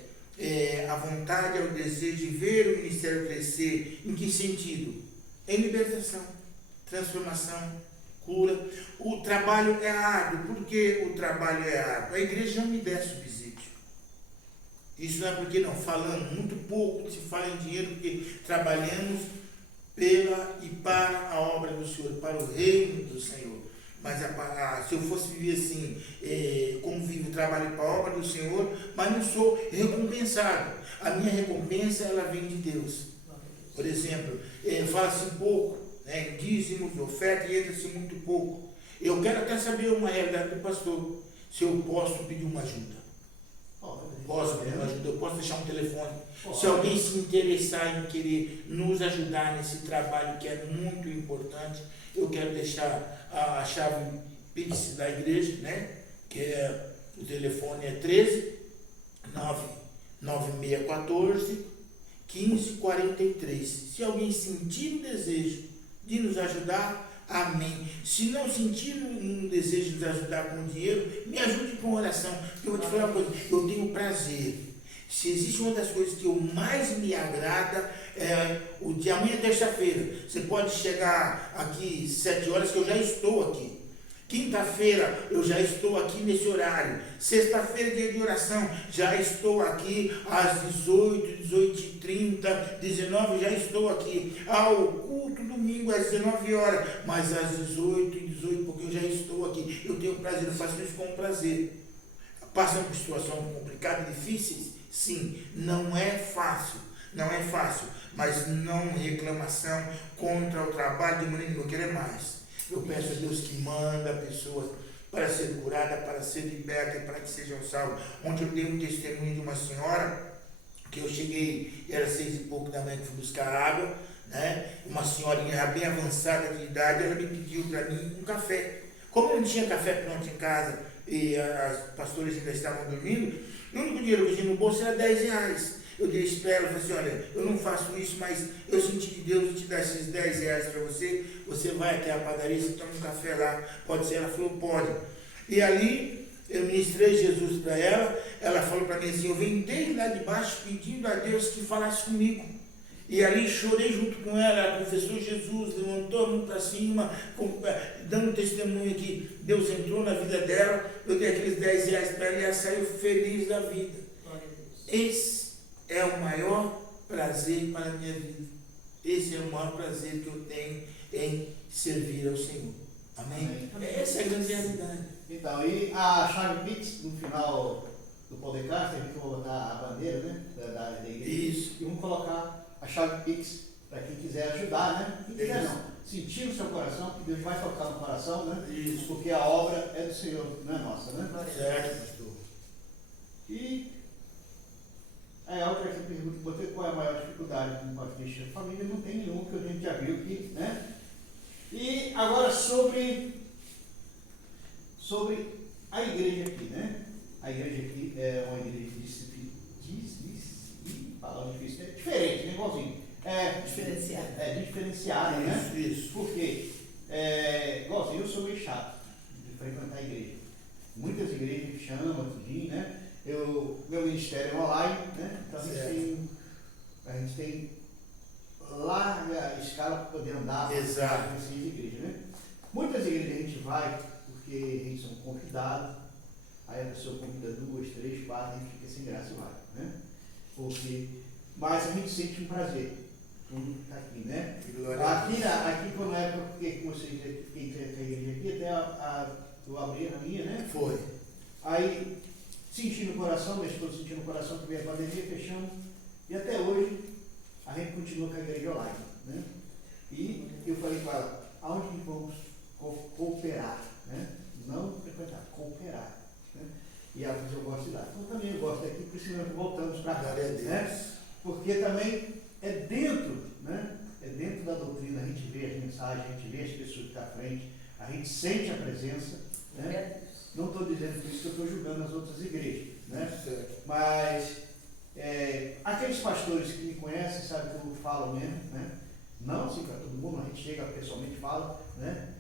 a vontade é o desejo de ver o ministério crescer. Em que sentido? Em libertação, transformação, cura. O trabalho é árduo. Por que o trabalho é árduo? A igreja não me dá subsídio. Isso não é porque não, falando muito pouco se fala em dinheiro, porque trabalhamos pela e para a obra do Senhor, para o reino do Senhor. Mas se eu fosse viver assim, como vivo, trabalho para a obra do Senhor, mas não sou recompensado. A minha recompensa, ela vem de Deus. Por exemplo, fala-se pouco, né, em dízimos, oferta, e entra-se muito pouco. Eu quero até saber uma realidade do pastor, se eu posso pedir uma ajuda. Posso pedir uma ajuda, eu posso deixar um telefone. Se alguém se interessar em querer nos ajudar nesse trabalho que é muito importante, eu quero deixar a chave Pix da igreja, né? Que é, o telefone é 13 99614 1543. Se alguém sentir o desejo de nos ajudar, amém. Se não sentir um desejo de nos ajudar com dinheiro, me ajude com oração. Eu vou te falar uma coisa, eu tenho prazer. Se existe uma das coisas que eu mais me agrada, é o dia amanhã, terça-feira. Você pode chegar aqui 7 horas que eu já estou aqui. Quinta-feira eu já estou aqui nesse horário. Sexta-feira, dia de oração, já estou aqui às 18, 18h30, 19 já estou aqui. Ao culto domingo às 19 horas, mas às 18, 18, porque eu já estou aqui. Eu tenho prazer, eu faço isso com prazer. Passam por situações complicadas, difíceis? Sim, não é fácil, mas não reclamação contra o trabalho de maneira que eu quero mais. Eu peço a Deus que manda pessoas para ser curada, para ser liberta, para que sejam salvos. Ontem eu dei um testemunho de uma senhora, que eu cheguei, era 6 e pouco da manhã que fui buscar água, né? Uma senhorinha já bem avançada de idade, ela me pediu para mim um café. Como eu não tinha café pronto em casa e as pastoras ainda estavam dormindo, o único dinheiro que eu tinha no bolso era R$10. Eu disse para ela, falei assim, olha, eu não faço isso, mas eu senti que Deus te dá esses R$10 para você, você vai até a padaria, você toma um café lá, pode ser? Ela falou, pode. E ali, eu ministrei Jesus para ela, ela falou para mim assim, eu vim desde lá de baixo pedindo a Deus que falasse comigo. E ali chorei junto com ela confessou Jesus, levantou a mão para cima, dando testemunho que Deus entrou na vida dela, eu dei aqueles R$10 para ela e ela saiu feliz da vida. Esse é o maior prazer para a minha vida. Esse é o maior prazer que eu tenho em servir ao Senhor. Amém? Essa é a grande realidade. Então, e a chave Pix, no final do podcast, a gente vai botar a bandeira, né, da igreja. Isso. E vamos colocar a chave Pix para quem quiser ajudar, né? Quem quiser não. Sentir no seu coração, que Deus vai tocar no coração, né? Isso. Porque a obra é do Senhor, não é nossa, né? Certo, pastor. E é algo que eu pergunto, você qual é a maior dificuldade com o batista? A família não tem nenhum, que a gente já viu aqui, né? E agora sobre a igreja aqui, né? A igreja aqui é uma igreja difícil, é diferente, né? Igualzinho. Diferenciada, né? Isso. Por quê? Igualzinho, eu sou meio chato de frequentar a igreja. Muitas igrejas me chamam, tudinho, né? Meu ministério é online, né? Então a gente tem larga escala para poder andar nessas igrejas, né? Muitas igrejas a gente vai porque a gente são convidados, aí a pessoa convida 2, 3, 4, a gente fica sem graça e vai, né? Mas a gente sente um prazer. tudo que está aqui, né? Glória a Deus. Aqui foi uma época que vocês fiquei com a igreja aqui, até eu abri a minha, né? Foi. Aí senti no coração, minha esposa sentiu no coração que veio a pandemia, fechamos, e até hoje a gente continua com a igreja online, né? E eu falei com ela, aonde que vamos cooperar, né? Não frequentar, cooperar, né? E ela disse, eu gosto de lá. Então também eu gosto daqui, por isso nós voltamos para cá, Glória a Deus. né? Porque também é dentro, né? É dentro da doutrina, a gente vê as mensagens, a gente vê as pessoas que estão à frente, a gente sente a presença, né? Não estou dizendo por isso que eu estou julgando as outras igrejas, né? Certo. Mas aqueles pastores que me conhecem sabem que eu falo mesmo, né? Não assim para todo mundo, a gente chega pessoalmente e fala, né?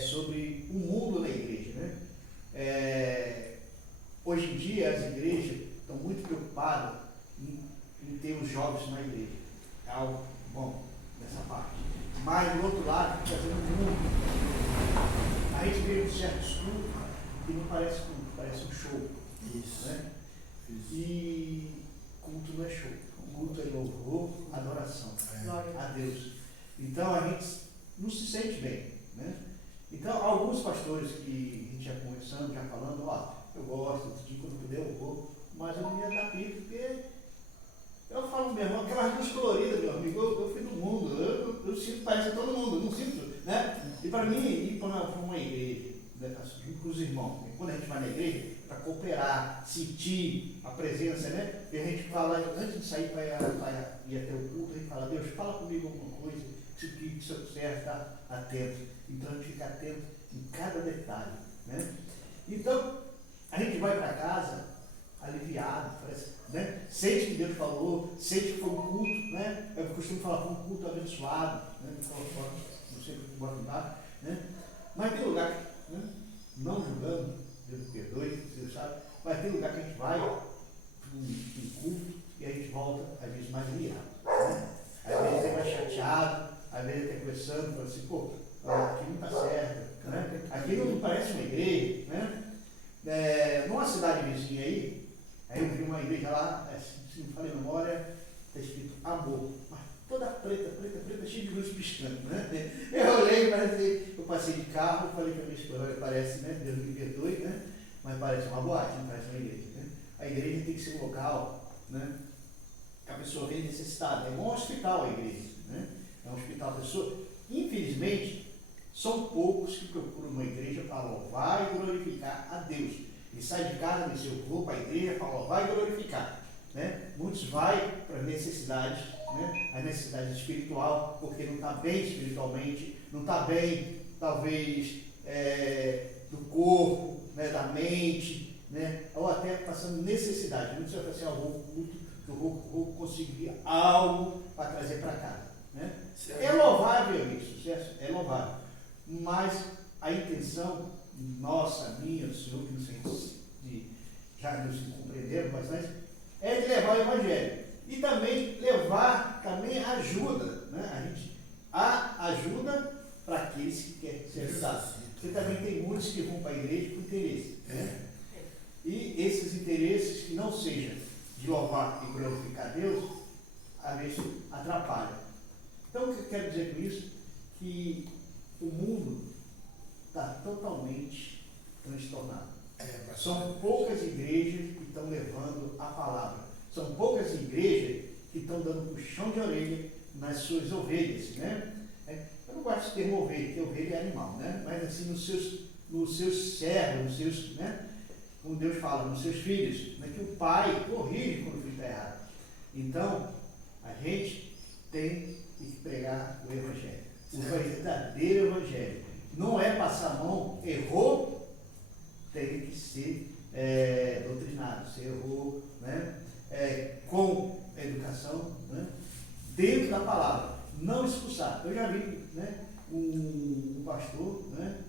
Sobre o mundo da igreja, né? Hoje em dia as igrejas estão muito preocupadas em ter os jovens na igreja. É algo bom nessa parte. Mas do outro lado, está fazendo muito. A gente vê um certo cultos que não parece culto, parece um show. Isso. Né? Isso. E culto não é show. Culto é louvor, adoração a Deus. Então a gente não se sente bem, né? Então alguns pastores que a gente já conversando, já falando, eu gosto de quando puder eu vou, mas eu não me adapto, porque eu falo mesmo, aquelas luzes coloridas, meu amigo, eu fui do mundo, eu sinto, parece todo mundo, eu não sinto, né? E para mim, ir para uma igreja, né, com os irmãos, quando a gente vai na igreja, para cooperar, sentir a presença, né? E a gente fala, antes de sair para ir até o culto, a gente fala, Deus, fala comigo alguma coisa, que se eu quiser estar atento. Então a gente fica atento em cada detalhe, né? Então, a gente vai para casa aliviado, parece, né? Sente que Deus falou, sente que foi um culto, né? Eu costumo falar, foi um culto abençoado, né? Não sei o que bota embaixo, né? Mas tem lugar, né? Não julgando, Deus me perdoe, você sabe, mas tem lugar que a gente vai em culto e a gente volta, às vezes, mais aliado, né? Às vezes é mais chateado, às vezes até conversando, falando assim, pô, aqui não está certo, né? Aqui não parece uma igreja, né? Numa cidade vizinha aí eu vi uma igreja lá, se não falei memória, está escrito amor, mas toda preta, cheia de luz piscando, né? Eu olhei, eu passei de carro, falei para a minha esposa, parece, né? Deus me perdoe, né? Mas parece uma boate, não parece uma igreja, né? A igreja tem que ser um local, né? Que a pessoa vem necessitada, é um hospital a igreja, né? É um hospital a pessoa. Infelizmente, são poucos que procuram uma igreja para louvar e glorificar a Deus. E sai de casa e diz, eu vou para a igreja para louvar e glorificar, né? Muitos vão para as necessidades, né? A necessidade espiritual, porque não está bem espiritualmente, não está bem, talvez, do corpo, né? Da mente, né? Ou até passando necessidade. Muitos vão falar assim, eu vou conseguir algo para trazer para casa, né? É louvável isso, certo? É louvável. Mas a intenção nossa, minha, do Senhor, que não sei já nos compreenderam bastante, é de levar o Evangelho. E também levar ajuda, né? A gente ajuda para aqueles que querem ser ajudados. Porque também tem muitos que vão para a igreja com interesse, né? E esses interesses que não sejam de louvar e glorificar Deus, às vezes atrapalham. Então, o que eu quero dizer com isso? Que o mundo está totalmente transtornado. São poucas igrejas que estão levando a palavra. São poucas igrejas que estão dando puxão de orelha nas suas ovelhas, né? Eu não gosto de termo ovelha, porque ovelha é animal, né? Mas assim, nos seus servos, nos seus, né? Como Deus fala, nos seus filhos, né? Que o pai corrige quando o filho está errado. Então, a gente tem que pregar o Evangelho. O verdadeiro Evangelho. Não é passar a mão, errou, tem que ser doutrinado. Se errou, né? Com educação, né? Dentro da palavra. Não expulsar. Eu já vi, né? Um pastor, né?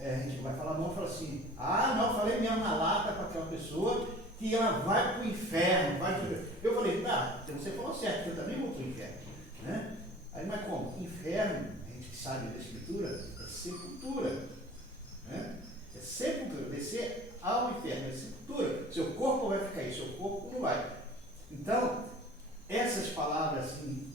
A gente vai falar não, fala assim, não, falei mesmo na lata para aquela pessoa que ela vai para o inferno. Eu falei, então você falou certo, eu também vou para o inferno, né? Aí, mas como? Inferno, a gente que sabe da escritura, é sepultura, né? É sepultura, descer ao inferno, é sepultura. Seu corpo vai ficar aí, seu corpo não vai. Então, essas palavras assim,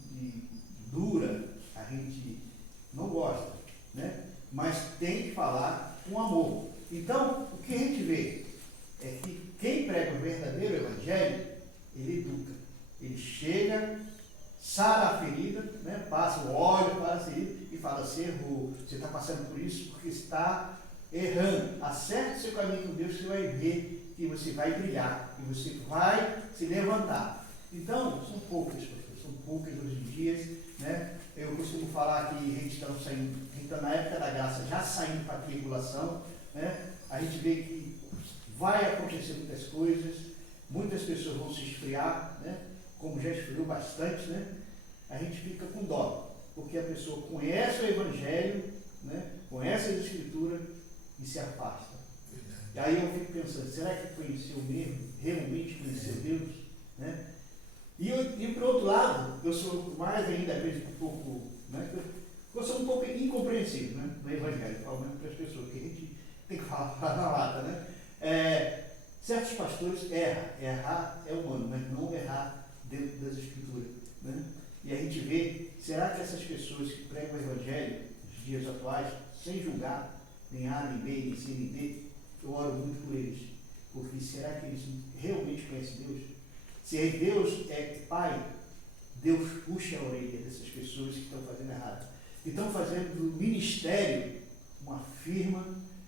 a ferida, né? Passa o óleo para a ferida e fala, você errou, você está passando por isso porque está errando. Acerte o seu caminho com Deus, você vai ver que você vai brilhar, que você vai se levantar. Então, são poucas pessoas, são poucas hoje em dia, né? Eu costumo falar que a gente está na época da graça, já saindo para a tribulação, né? A gente vê que vai acontecer muitas coisas, muitas pessoas vão se esfriar, né? Como já esfriou bastante, né? A gente fica com dó, porque a pessoa conhece o Evangelho, né? Conhece as Escrituras e se afasta. E aí eu fico pensando, será que conheceu mesmo? Realmente conheceu Deus? Né? E por outro lado, eu sou mais ainda, às vezes, um pouco, né? Eu sou um pouco incompreensível, né? No Evangelho, falando para as pessoas, que a gente tem que falar na lata, né? Certos pastores errar é humano, mas não errar dentro das Escrituras, né? E a gente vê, será que essas pessoas que pregam o Evangelho nos dias atuais, sem julgar, nem A, nem B, nem C, nem D, eu oro muito por eles, porque será que eles realmente conhecem Deus? Se Deus é Pai, Deus puxa a orelha dessas pessoas que estão fazendo errado. E estão fazendo do ministério uma firma,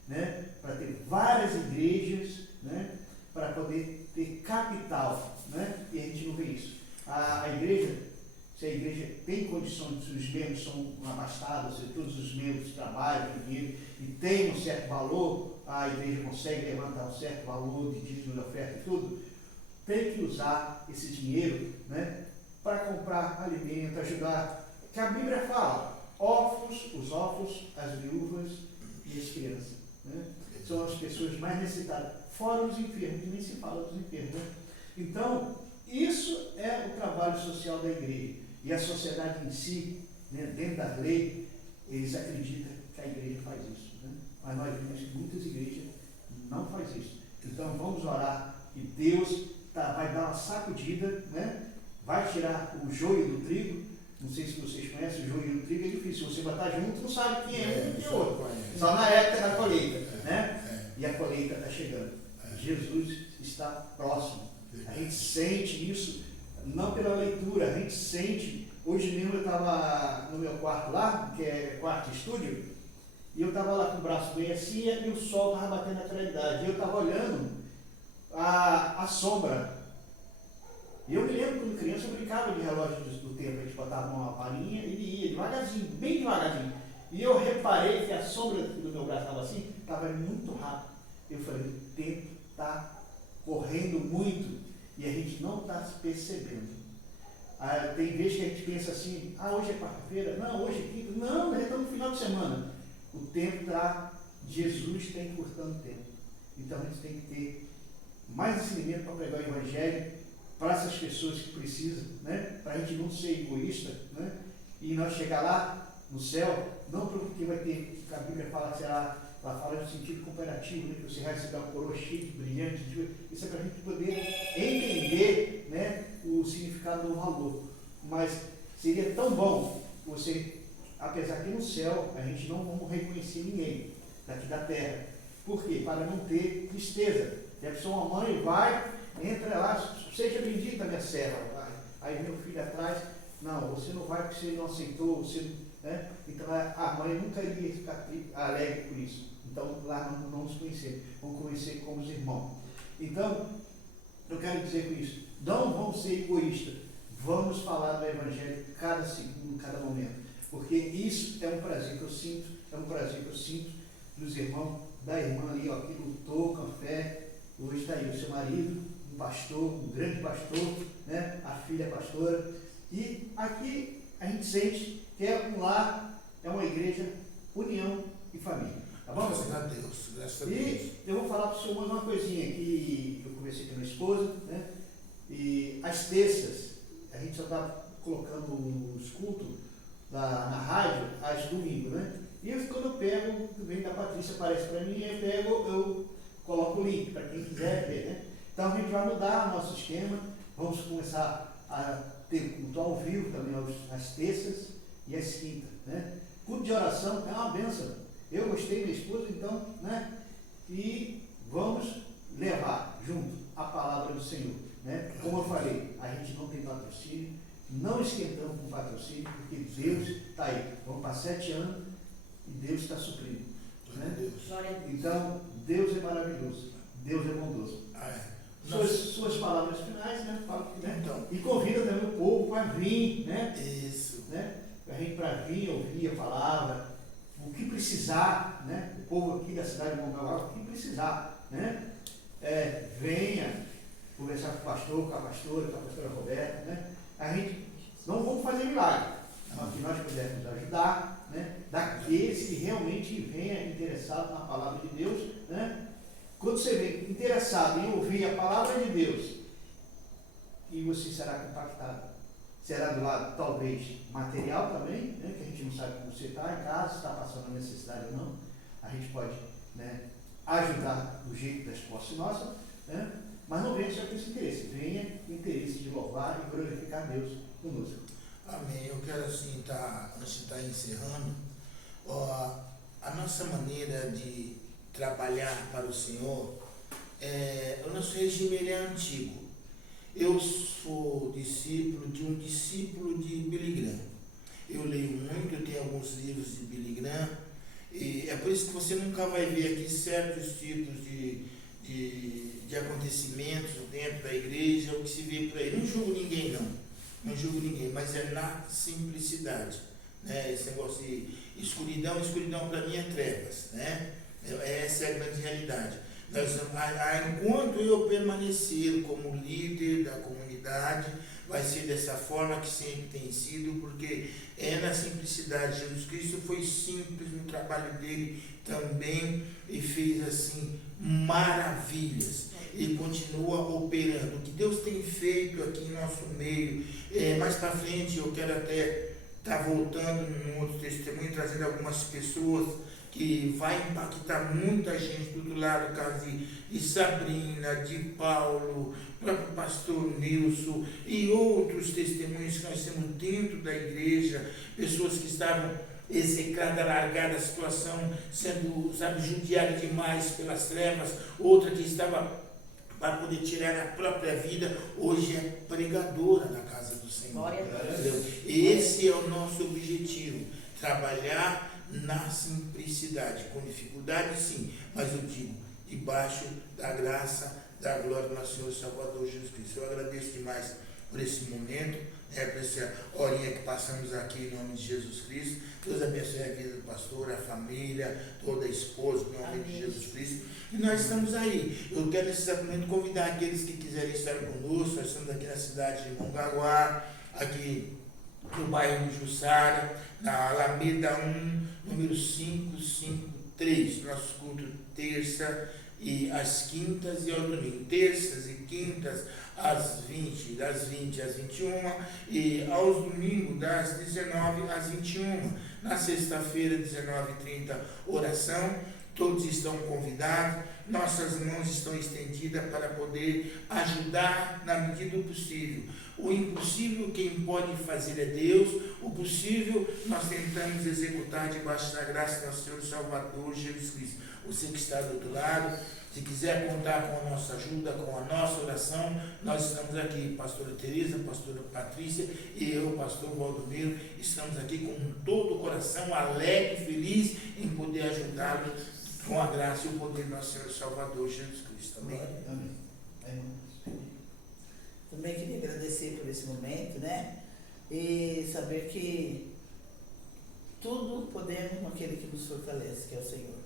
né, para ter várias igrejas, né, para poder ter capital, né, e a gente não vê isso. A igreja, se a igreja tem condições, se os membros são abastados, se todos os membros trabalham, têm dinheiro e tem um certo valor, a igreja consegue levantar um certo valor de dízimo de oferta e tudo, tem que usar esse dinheiro, né, para comprar alimento, ajudar. Que a Bíblia fala, os órfãos, as viúvas e as crianças, né, são as pessoas mais necessitadas, fora os enfermos, que nem se fala dos enfermos, né? Então, isso é o trabalho social da igreja. E a sociedade em si, né, dentro da lei, eles acreditam que a igreja faz isso, né? Mas nós vemos que muitas igrejas não fazem isso. Então vamos orar que Deus vai dar uma sacudida, né? Vai tirar o joio do trigo. Não sei se vocês conhecem, o joio do trigo é difícil. Se você botar junto, não sabe quem é um e quem é outro. Só na época da colheita, né? E a colheita está chegando. Jesus está próximo. A gente sente isso, não pela leitura, a gente sente. Hoje mesmo eu estava no meu quarto lá, que é quarto estúdio, e eu estava lá com o braço bem assim e o sol estava batendo na claridade. E eu estava olhando a sombra. E eu me lembro quando criança eu brincava de relógio do tempo, a gente botava uma palhinha e ele ia devagarzinho, bem devagarzinho. E eu reparei que a sombra do meu braço estava assim, estava muito rápido. Eu falei, o tempo está correndo muito e a gente não está se percebendo. Tem vezes que a gente pensa assim, hoje é quarta-feira, não, hoje é quinta, não, nós estamos no final de semana. O tempo está, Jesus está encurtando o tempo. Então a gente tem que ter mais ensinamento para pregar o Evangelho para essas pessoas que precisam, né? Para a gente não ser egoísta, né? E nós chegar lá no céu, não porque vai ter, a Bíblia fala que será, ela fala no sentido comparativo, né? Que você vai receber uma coroa chique, brilhante, isso é para a gente poder entender, né, o significado do valor. Mas seria tão bom você, apesar que no céu a gente não vamos reconhecer ninguém daqui da terra. Por quê? Para não ter tristeza. E a pessoa, uma mãe vai, entra lá, seja bendita minha serva. Aí meu filho atrás, não, você não vai porque você não aceitou, você, né? Então a mãe nunca iria ficar alegre por isso. Então lá não nos conhecer, vamos conhecer como os irmãos. Então, eu quero dizer com isso, não vamos ser egoístas, vamos falar do Evangelho cada segundo, cada momento. Porque isso é um prazer que eu sinto, dos irmãos, da irmã ali, ó, que lutou com a fé, hoje está aí o seu marido, um pastor, um grande pastor, né? A filha pastora, e aqui a gente sente que é um lar, é uma igreja, união e família. Tá bom? Graças a Deus, graças a Deus. E eu vou falar para o senhor mais uma coisinha que eu conversei com a minha esposa, né? E as terças, a gente só está colocando os cultos na rádio às domingos, né? E quando eu pego, vem da Patrícia, aparece para mim, eu coloco o link para quem quiser ver, né? Então a gente vai mudar o nosso esquema, vamos começar a ter culto ao vivo também às terças e às quintas, né? Culto de oração é uma bênção. Eu gostei, minha esposa, então, né? E vamos levar junto a palavra do Senhor, né? Como eu falei, a gente não tem patrocínio, não esquentamos com patrocínio, porque Deus está aí. Vamos para 7 anos e Deus está suprindo. Né? Glória a Deus. Então, Deus é maravilhoso, Deus é bondoso. Suas palavras finais, né? Fala, né? Então, e convida também o povo para vir, né? isso. Né? Para vir ouvir a palavra, o que precisar, né? O povo aqui da cidade de Mongaguá, o que precisar, né? Venha conversar com o pastor, com a pastora Roberta, né? A gente não vamos fazer milagre, mas que nós pudermos ajudar, né? Daqueles que realmente venham interessados na palavra de Deus, né? Quando você vem interessado em ouvir a palavra de Deus, e você será compactado, será do lado talvez material também, né? Que a gente não sabe como você está em casa, se está passando necessidade ou não, a gente pode, né, ajudar do jeito das posses nossas, né? Mas não venha só com esse interesse, venha com o interesse de louvar e glorificar Deus conosco. Amém. Eu quero assim, antes de estar encerrando, a nossa maneira de trabalhar para o Senhor, o nosso regime ele é antigo. Eu sou discípulo de um discípulo de Billy Graham. Eu leio muito, eu tenho alguns livros de Billy Graham, e é por isso que você nunca vai ver aqui certos tipos de acontecimentos dentro da igreja, o que se vê por aí. Não julgo ninguém, não julgo ninguém, mas é na simplicidade, né? Esse negócio de escuridão para mim é trevas, né? Essa é a grande realidade. Enquanto eu permanecer como líder da comunidade, vai ser dessa forma que sempre tem sido, porque é na simplicidade. Jesus Cristo foi simples no trabalho dele também e fez assim maravilhas. Ele continua operando. O que Deus tem feito aqui em nosso meio, mais para frente eu quero até estar voltando num outro testemunho, trazendo algumas pessoas que vai impactar muita gente do outro lado, o caso de Sabrina, de Paulo, o próprio pastor Nilson e outros testemunhos que nós temos dentro da igreja, pessoas que estavam execradas, largadas, a situação sendo, judiada demais pelas trevas, outra que estava para poder tirar a própria vida, hoje é pregadora na casa do Senhor. Glória a Deus. Esse é o nosso objetivo, trabalhar na simplicidade, com dificuldade sim, mas eu digo, debaixo da graça, da glória do nosso Senhor e Salvador Jesus Cristo. Eu agradeço demais por esse momento, por essa horinha que passamos aqui em nome de Jesus Cristo. Deus abençoe a vida do pastor, a família, toda a esposa, em nome de Jesus Cristo. E nós estamos aí. Eu quero nesse momento convidar aqueles que quiserem estar conosco. Nós estamos aqui na cidade de Mongaguá, aqui no bairro de Jussara, na Alameda 1, número 553. Nosso culto terça e às quintas e ao domingo. Terças e quintas às 20, das 20 às 21 e aos domingos das 19 às 21. Na sexta-feira, 19h30, oração. Todos estão convidados. Nossas mãos estão estendidas para poder ajudar na medida do possível. O impossível quem pode fazer é Deus. O possível nós tentamos executar debaixo da graça do nosso Senhor e Salvador Jesus Cristo. Você que está do outro lado, se quiser contar com a nossa ajuda, com a nossa oração, nós estamos aqui, pastora Teresa, pastora Patrícia e eu, pastor Valdomiro, estamos aqui com todo o coração alegre, feliz em poder ajudá-lo com a graça e o poder do nosso Senhor e Salvador Jesus Cristo. Amém? Amém. Também queria agradecer por esse momento, né? E saber que tudo podemos naquele que nos fortalece, que é o Senhor.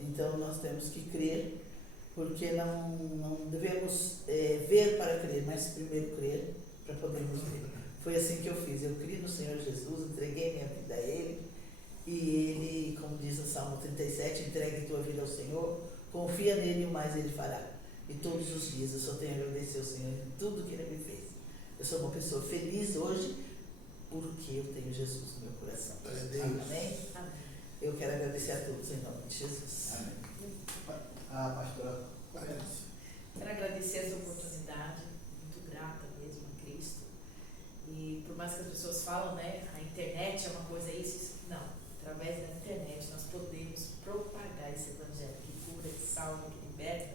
Então nós temos que crer, porque não devemos ver para crer, mas primeiro crer para podermos ver. Foi assim que eu fiz. Eu criei no Senhor Jesus, entreguei minha vida a Ele, e Ele, como diz no Salmo 37, entregue tua vida ao Senhor, confia nele e o mais Ele fará. E todos os dias eu só tenho a agradecer ao Senhor em tudo que Ele me fez. Eu sou uma pessoa feliz hoje porque eu tenho Jesus no meu coração. Amém? Amém. Eu quero agradecer a todos em nome de Jesus. Amém. Pastora. Quero agradecer essa oportunidade, muito grata mesmo a Cristo. E por mais que as pessoas falam, né, a internet é uma coisa isso, não. Através da internet nós podemos propagar esse evangelho que cura, que salva, que liberta.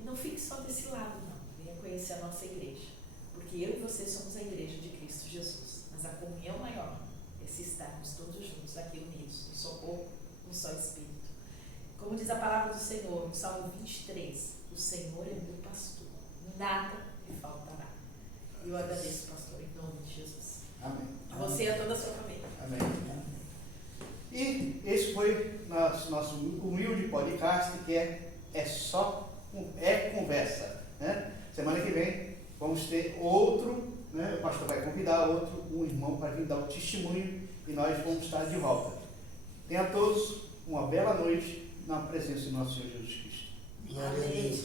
E não fique só desse lado, não. Venha conhecer a nossa igreja. Porque Porque eu e você somos a igreja de Cristo Jesus. Mas a comunhão maior é se estarmos todos juntos aqui unidos, no socorro, no só Espírito. Como diz a palavra do Senhor, no Salmo 23, o Senhor é meu pastor, nada me faltará. E eu agradeço, pastor, em nome de Jesus. Amém. A você e a toda a sua família. Amém. E esse foi nosso humilde podcast, que é só conversa. Né? Semana que vem vamos ter outro, né? O pastor vai convidar um irmão para vir dar o testemunho e nós vamos estar de volta. Tenha a todos uma bela noite na presença do nosso Senhor Jesus Cristo. Glória a Deus.